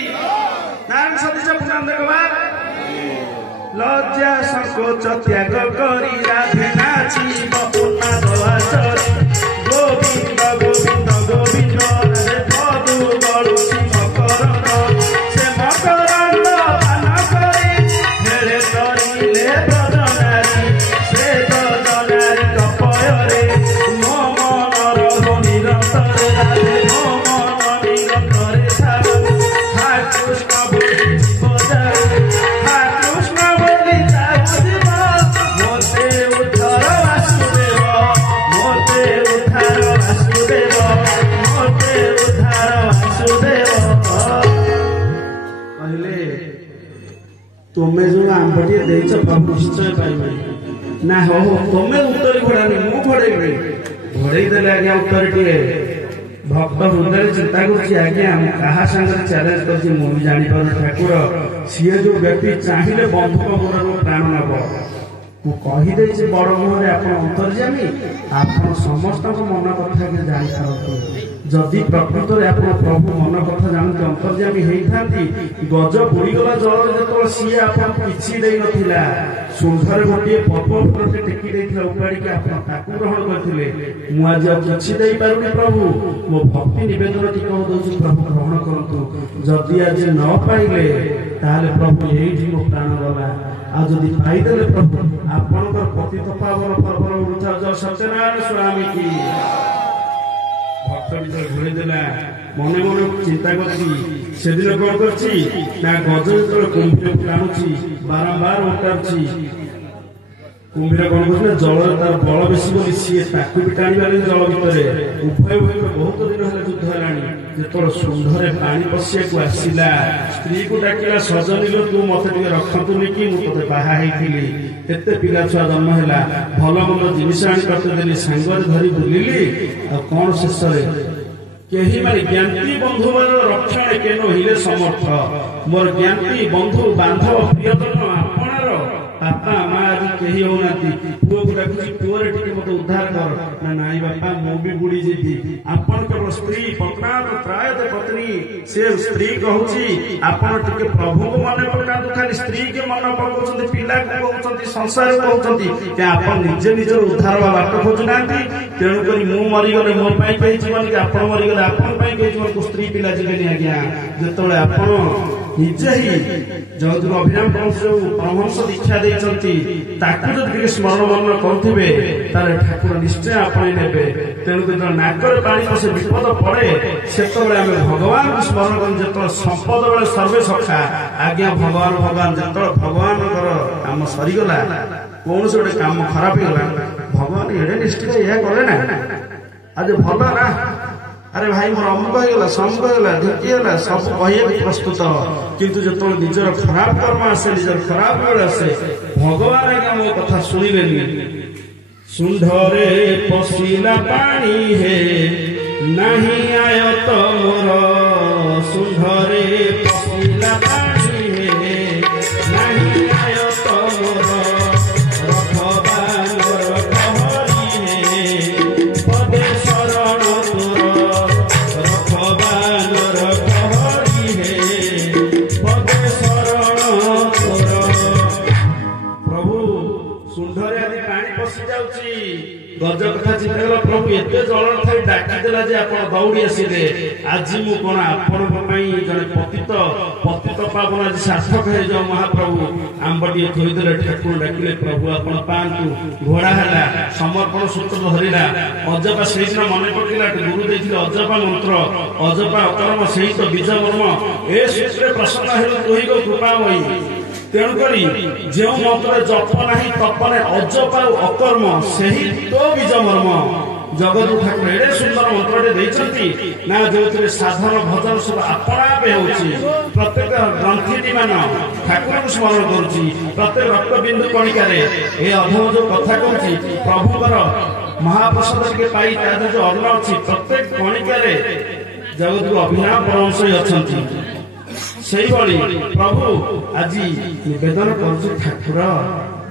नारायण सतीश पुराण देखा लज्जा संकोच त्याग करी राधे नाचिब उन्नाद आचरी गोविंद गोविंद गोविंद रे पदु गलुची मकरंद से मकरंद पान करे हेले करिले ब्रजनारी से ब्रजनारी कपୟରେ ମୋ ମନର ନିରନ୍ତର ରାଧେ ମୋ ମନ ନିରନ୍ତର ଥାଉ ହା କୃଷ୍ଣ ବୋଲି ଜୀବ ଯାଉ ହା କୃଷ୍ଣ ବୋଲି ଯାଉ ଜୀବ ମୋତେ ଉଦ୍ଧାର ବାସୁଦେବ ମୋତେ ଉଦ୍ଧାର ବାସୁଦେବ ମୋତେ ଉଦ୍ଧାର ବାସୁଦେବ କହିଲେ ତୁମେ ଯୋଉ ଆମ୍ବଟିଏ ଦେଇଛ ପ୍ରଭୁ ନିଶ୍ଚୟ ପାଇବେ ନା ହଉ ତୁମେ ଉତ୍ତରୀ ଘୋଡ଼ାନି ମୁଁ ଘୋଡ଼େଇବି ଘୋଡ଼େଇ ଦେଲେ ଆଜ୍ଞା ଉତ୍ତରୀଟିଏ ଭକ୍ତ ହୃଦୟରେ ଚିନ୍ତା କରୁଛି ଆଜ୍ଞା ମୁଁ କାହା ସାଙ୍ଗରେ ଚ୍ୟାଲେଞ୍ଜ କରିଛି ମୁଁ ବି ଜାଣିପାରୁନି ଠାକୁର ସିଏ ଯୋଉ ବ୍ୟକ୍ତି ଚାହିଁଲେ ବନ୍ଧୁକ ମୁହଁରୁ ପ୍ରାଣ ନେବ ମୁଁ କହିଦେଇଛି ବଡ ମୁହଁରେ ଆପଣ ଅନ୍ତର୍ଯାମୀ ଆପଣ ସମସ୍ତଙ୍କ ମନ କଥା ଜାଣିପାରନ୍ତି ଯଦି ପ୍ରକୃତରେ ଆପଣ ପ୍ରଭୁ ମନ କଥା ଜାଣନ୍ତି ଅନ୍ତର୍ଯାମୀ ହେଇଥାନ୍ତି ଗଜ ବୁଡ଼ିଗଲା ଜଳରେ ଯେତେବେଳେ ସିଏ ଆପଣଙ୍କୁ କିଛି ଦେଇନଥିଲା ଶୁଣ୍ଢରେ ଗୋଟିଏ ପଦ୍ମ ଫୁଲଟେ ଟେକି ଦେଇଥିଲା ଉପାଡ଼ିକି ଆପଣ ତାକୁ ଗ୍ରହଣ କରିଥିଲେ ମୁଁ ଆଜି ଆଉ କିଛି ଦେଇପାରୁନି ପ୍ରଭୁ ମୋ ଭକ୍ତି ନିବେଦନ ଟିକେ ଦଉଛି ପ୍ରଭୁ ଗ୍ରହଣ କରନ୍ତୁ ଯଦି ଆଜି ନ ପାଇଲେ ତାହେଲେ ପ୍ରଭୁ ଏଇଠି ମୋ ପ୍ରାଣ ଗଲା ଆଉ ଯଦି ପାଇଦେଲେ ପ୍ରଭୁ ଆପଣଙ୍କର ପତିତ ପାବନ ପର୍ବର ଉଠା ଜୟ ସତ୍ୟନାରାୟଣ ସ୍ୱାମୀ କି ଭକ୍ତ ଭିତରେ ଘୋଡ଼େଇ ଦେଲା ମନେ ମନେ ଚିନ୍ତା କରିଛି ସେଦିନ କଣ କରିଛି ନା ଗଜ ଯେତେବେଳେ କୁମ୍ଭୀରକୁ ଟାଣୁଛି ବାରମ୍ବାର ଓଟାଉଛି କୁମ୍ଭୀର କଣ କରୁଛି ନା ଜଳରେ ତାର ବଳ ବେଶୀ ବୋଲି ସିଏ ତାକୁ ବି ଟାଣିବାନି ଜଳ ଭିତରେ ଉଭୟ ଉଭୟ ବହୁତ ଦିନ ହେଲା ଯୁଦ୍ଧ ହେଲାଣି ଯେତେବେଳେ ଶୁଣ୍ଢରେ ପାଣି ପଶିବାକୁ ଆସିଲା ସ୍ତ୍ରୀକୁ ଡାକିଲା ସଜନୀର ତୁ ମତେ ଟିକେ ରଖନ୍ତୁନି କି ମୁଁ ତତେ ବାହା ହେଇଥିଲି ଏତେ ପିଲା ଛୁଆ ଜନ୍ମ ହେଲା ଭଲ ମନ୍ଦ ଜିନିଷ ଆଣି ତତେ ଦେଲି ସାଙ୍ଗରେ ଧରି ବୁଲିଲି ଆଉ କଣ ଶେଷରେ କେହି ମାନେ ଜ୍ଞାତି ବନ୍ଧୁ ମାନର ରକ୍ଷଣେ କେନ ହିଲେ ସମର୍ଥ ମୋର ଜ୍ଞାତି ବନ୍ଧୁ ବାନ୍ଧବ ପ୍ରିୟତମ ଆପଣାର ବାପା ମା ଆଜି କେହି ହଉନାହାନ୍ତି ପୁଅକୁ ଡାକୁଛି ପୁଅରେ ଟିକେ ମତେ ଉଦ୍ଧାର କର ନା ନାଇଁ ବାପା ମୁଁ ବି ବୁଡି ଯିବି ଆପଣଙ୍କର ସ୍ତ୍ରୀ ପତ୍ନାଥ ତ୍ରାୟତ ପତ୍ନୀ ସେ ସ୍ତ୍ରୀ କହୁଛି ଆପଣ ଟିକେ ପ୍ରଭୁଙ୍କୁ ମନେ ପକାନ୍ତୁ ଖାଲି ସ୍ତ୍ରୀକି ମନେ ପକାଉଛନ୍ତି ପିଲାକୁ କହୁଛନ୍ତି ସଂସାରକୁ କହୁଛନ୍ତି କି ଆପଣ ନିଜେ ନିଜର ଉଦ୍ଧାର ବାଟ ଖୋଜୁନାହାନ୍ତି ତେଣୁକରି ମୁଁ ମରିଗଲେ ମୋ ପାଇଁ କେହି ଯିବନି କି ଆପଣ ମରିଗଲେ ଆପଣଙ୍କ ପାଇଁ କେହି ଯିବନି ସ୍ତ୍ରୀ ପିଲା ଯିବେନି ଆଜ୍ଞା ଯେତେବେଳେ ଆପଣ ନିଜେ ହିଁ ଜଗତକୁ ଅଭିରାମ ଯୋଉ ପରମହଂସ ଦୀକ୍ଷା ଦେଇଛନ୍ତି ତାକୁ ଯଦି ଟିକେ ସ୍ମରଣ ମରଣ କରୁଥିବେ ତାହେଲେ ଠାକୁର ନିଶ୍ଚୟ ଆପଣେଇ ନେବେ ତେଣୁ ଯେତେବେଳେ ନାକରେ ପାଣି ପଶେ ବିପଦ ପଡେ ସେତେବେଳେ ଆମେ ଭଗବାନଙ୍କୁ ସ୍ମରଣ କରୁ ଯେତେବେଳେ ସମ୍ପଦ ବେଳେ ସର୍ବେ ସଖା ଆଜ୍ଞା ଭଗବାନ ଭଗବାନ ଯେତେବେଳେ ଭଗବାନଙ୍କର କାମ ସରିଗଲା କୌଣସି ଗୋଟେ କାମ ଖରାପ ହେଇଗଲା ଭଗବାନ ଏଡେ ନିଷ୍ଠିତ ଏହା କଲେ ନା ଆଜି ଭଲ ନା ଆରେ ଭାଇ ମୋର ଅମୁକ ହେଇଗଲା ସମୁକ ହେଇଗଲା ଢିକି ହେଲା ସବୁ କହିବାକୁ ପ୍ରସ୍ତୁତ କିନ୍ତୁ ଯେତେବେଳେ ନିଜର ଖରାପ କର୍ମ ଆସେ ନିଜର ଖରାପ ବେଳ ଆସେ ଭଗବାନ ଆଜ୍ଞା ମୋ କଥା ଶୁଣିଲେନି ଶୁଣ୍ଢରେ ପଶିଲା ପାଣି ହେ ନାହିଁ ଆୟତ ମୋର ଶୁଣ୍ଢରେ ପଶିଲା ପାଣି ହେ ନାହିଁ ଆୟତ ମୋର ରଖବାନର କହରି ହେ ପଦେ ଶରଣ ତୋର ରଖବାନର କହରି ହେ ପଦେ ଶରଣ ତୋର ପ୍ରଭୁ ଶୁଣ୍ଢରେ ଆଜି ପାଣି ପଶି ଯାଉଛି ଗଜ କଥା ଚିନ୍ତା କଲା ପ୍ରଭୁ ଏତେ ଜଳ ଥାଇ ଡାକିଦେଲା ଯେ ଆପଣ ଦୌଡ଼ି ଆସିଲେ ଆଜି ମୁଁ କଣ ଆପଣଙ୍କ ପାଇଁ ଜଣେ ପତିତ ପାବନ ଆଜି ସାର୍ଥକ ହେଇଯାଉ ମହାପ୍ରଭୁ ଆମ୍ବଟିଏ ଥୋଇଦେଲେ ଠାକୁର ଡାକିଲେ ପ୍ରଭୁ ଆପଣ ପାଆନ୍ତୁ ଘୋଡା ହେଲା ସମର୍ପଣ ସୂତ୍ର ଧରିଲା ଅଜପା ସେଇଦିନ ମନେ ପକେଇଲା ଗୁରୁ ଦେଇଥିଲେ ଅଜପା ମନ୍ତ୍ର ଅଜପା ଅକର୍ମ ସେଇ ତ ବୀଜ ମର୍ମ ଏ ସୂତ୍ରରେ ପ୍ରସନ୍ନ ହେଲୁ ତୁହିଗ କୃପାମୟୀ ତେଣୁକରି ଯେଉଁ ମନ୍ତ୍ରରେ ଜପ ନାହିଁ ତପ ନାହିଁ ଅଜପା ଅକର୍ମ ସେହି ତ ବୀଜ ମର୍ମ ଜଗତ ଠାକୁର ଏଡେ ସୁନ୍ଦର ମନ୍ତ୍ରଟେ ଦେଇଛନ୍ତି ନା ଯୋଉଥିରେ ସାଧନ ଭଜନ ସବୁ ଆପଣା ଆପେ ହଉଛି ପ୍ରତ୍ୟେକ ଗ୍ରନ୍ଥିଟି ମାନ ଠାକୁରଙ୍କୁ ସ୍ମରଣ କରୁଛି ପ୍ରତ୍ୟେକ ରକ୍ତ ବିନ୍ଦୁ କଣିକାରେ ଏ ଅଧମ ଯୋଉ କଥା କହୁଛି ପ୍ରଭୁଙ୍କର ମହାପ୍ରସାଦ ଟିକେ ପାଇ ତା ଦେହରେ ଯୋଉ ଅନ୍ନ ଅଛି ପ୍ରତ୍ୟେକ କଣିକାରେ ଜଗତକୁ ଅଭିନାମ ପରମହଂସ ଅଛନ୍ତି ସେଇଭଳି ପ୍ରଭୁ ଆଜି ନିବେଦନ କରୁଛି ଠାକୁର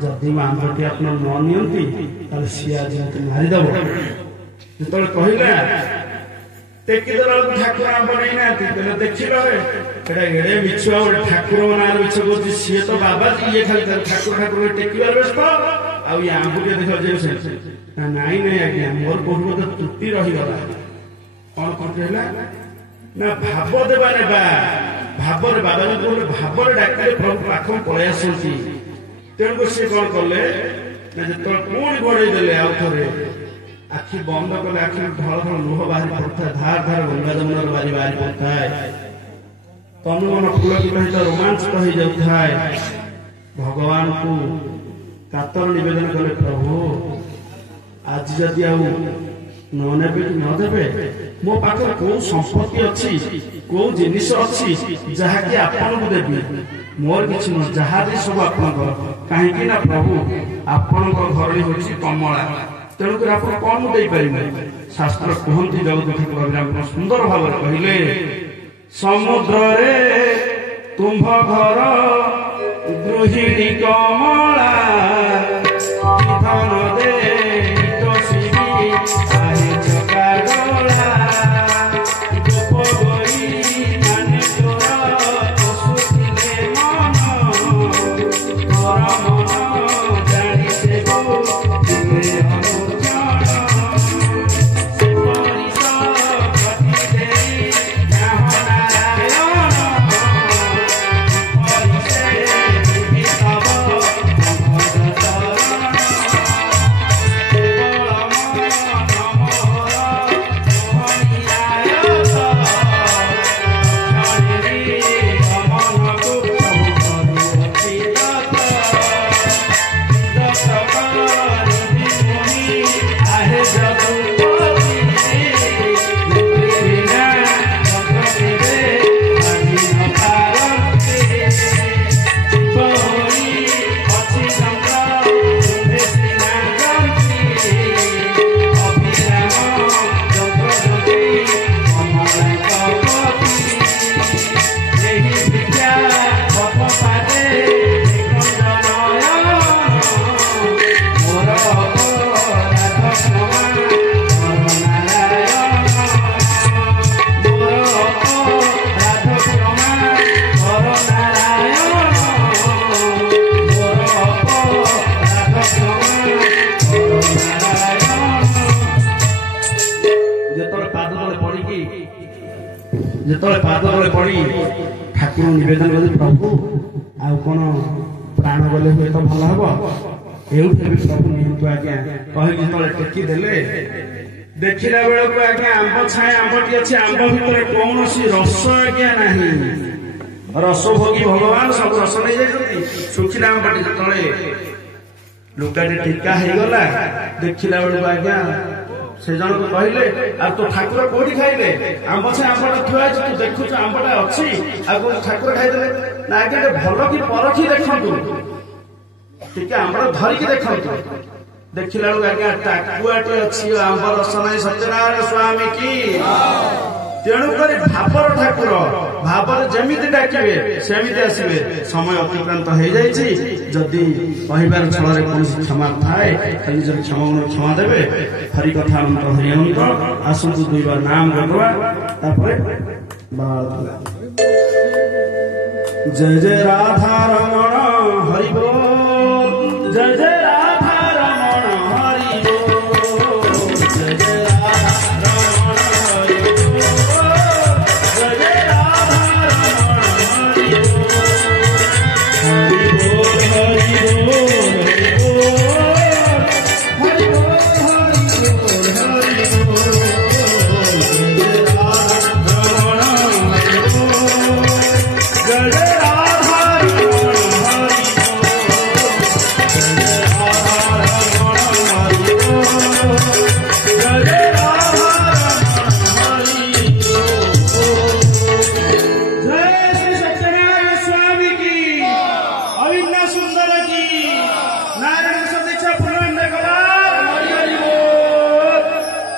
ଯଦି ମୋ ଆମ୍ବଟି ଆପଣ ନ ନିଅନ୍ତି ତାହେଲେ ସିଏ ଆଜି ମତେ ମାରିଦେବ ଯେତେବେଳେ କହିଲା ଟେକିଦେଲା ବେଳକୁ ଠାକୁର ଆମ୍ବ ନେଇନାହାନ୍ତି। ତେଣୁ ଦେଖିଲ ଏଟା ଏଡେ ମିଛ ଗୋଟେ ଠାକୁର ନାଁରେ ମିଛ କରୁଛି। ସିଏ ତ ବାବାଜୀ, ଇଏ ଖାଲି ଠାକୁର ଠାକୁର ଟେକିବାର ବ୍ୟସ୍ତ, ଆଉ ଇଏ ଆମ୍ବ ଟିକେ ଦେଖ ନାଇଁ ନାଇଁ ଆଜ୍ଞା ମୋର କୋଉଠି ଗୋଟେ ତ୍ରୁଟି ରହିଗଲା। କଣ ତ୍ରୁଟି ହେଲା ନା ଭାବ ଦେବା ନେବା ଭାବରେ ବାବାଜୀ ଗୋଟେ ଭାବରେ ଡାକିଲେ ପ୍ରଭୁ ପାଖକୁ ପଳେଇ ଆସନ୍ତି। ତେଣୁକୁ ସେ କଣ କଲେ ନା ଯେତେବେଳେ ପୁଣି ଘୋଡେଇ ଦେଲେ ଆଉ ଥରେ ଆଖି ବନ୍ଦ କଲେ ଆଖି ଧଳ ଧଳ ଲୁହ ବାହାରି ପଡୁଥାଏ, ଧାର ଧାର ଗଙ୍ଗା ଯମୁନାର ବାରି ବାହାରି ପଡୁଥାଏ, ତନୁ ମନ ପୁଳକିତ ସହିତ ରୋମାଞ୍ଚିତ ହେଇଯାଉଥାଏ। ଭଗବାନଙ୍କୁ କାତର ନିବେଦନ କଲେ, ପ୍ରଭୁ ଆଜି ଯଦି ଆଉ ନ ନେବେ କି ନ ଦେବେ, ମୋ ପାଖରେ କୋଉ ସମ୍ପତ୍ତି ଅଛି, କୋଉ ଜିନିଷ ଅଛି ଯାହାକି ଆପଣଙ୍କୁ ଦେବି? ମୋର କିଛି ନୁହଁ, ଯାହା ବି ସବୁ ଆପଣଙ୍କର। କାହିଁକି ନା ପ୍ରଭୁ ଆପଣଙ୍କ ଘର ହେଉଛି କମଳା, ତେଣୁକରି ଆପଣ କଣ ମୁଁ ଦେଇପାରିବେ? ଶାସ୍ତ୍ର କୁହନ୍ତି ଜଗନ୍ନାଥ କବିରାମ ସୁନ୍ଦର ଭାବରେ କହିଲେ, ସମୁଦ୍ରରେ ତୁମ୍ଭ ଘର ଗୃହିଣୀ କମଳା ଧନ ଦେ ଯେତେବେଳେ ପାଦ ତଳେ ପଡି ଠାକୁର ନିବେଦନ କଲେ, ପ୍ରଭୁ ଆଉ କଣ ପ୍ରାଣ ଗଲେ ହୁଏ ତ ଭଲ ହବ, ଏଉଠି ବି ପ୍ରଭୁ ନିଅନ୍ତୁ ଆଜ୍ଞା କହିକି ଯେତେବେଳେ ଟେକି ଦେଲେ, ଦେଖିଲା ବେଳକୁ ଆଜ୍ଞା ଆମ୍ବ ଛାଏ ଆମ୍ବଟି ଅଛି, ଆମ୍ବ ଭିତରେ କୌଣସି ରସ ଆଜ୍ଞା ନାହିଁ। ରସ ଭୋଗୀ ଭଗବାନ ସବୁ ରସ ନେଇଯାଇଛନ୍ତି। ଶୁଖିଲା ଆମ୍ବଟି ଯେତେବେଳେ ଲୁଗାଟି ଟେକା ହେଇଗଲା, ଦେଖିଲା ବେଳକୁ ଆଜ୍ଞା ସେ ଜଣକୁ କହିଲେ, ଆଉ ତୋ ଠାକୁର କୋଉଠି ଖାଇଲେ? ଆମ୍ବ ଛାଏ ଆମ୍ବଟା ଥୁଆ ହେଇଛି, ତୁ ଦେଖୁଛୁ ଆମ୍ବଟା ଅଛି, ଆଉ କୋଉ ଠାକୁର ଖାଇଦେଲେ? ନା ଆଜ୍ଞା ଭଲ କି ପରଖି ଦେଖନ୍ତୁ, ଟିକେ ଆମ୍ବଟା ଧରିକି ଦେଖନ୍ତୁ। ଦେଖିଲା ବେଳକୁ ଆଜ୍ଞା ଟାକୁଆଟି ଅଛି, ଆମ୍ବ ରସ ନାହିଁ। ସତ୍ୟନାରାୟଣ ସ୍ୱାମୀ କି। ତେଣୁକରି ଭାବର ଠାକୁର, ଭାବରେ ଯେମିତି ଡାକିବେ ସେମିତି ଆସିବେ। ସମୟ ଅତିକ୍ରାନ୍ତ ହେଇଯାଇଛି। ଯଦି କହିବାର ଛଳରେ କୌଣସି କ୍ଷମା ଥାଏ, ଖାଲି ଯଦି କ୍ଷମା ଦେବେ। ହରି କଥା ଅନନ୍ତ ହରି ଅନନ୍ତ। ଆସନ୍ତୁ ଦୁଇବାର ନାମ ଜପିବା, ତାପରେ ଜୟ ଜୟ ରାଧା ରମଣ ହରି ବୋଲ, ଜୟ ଜୟ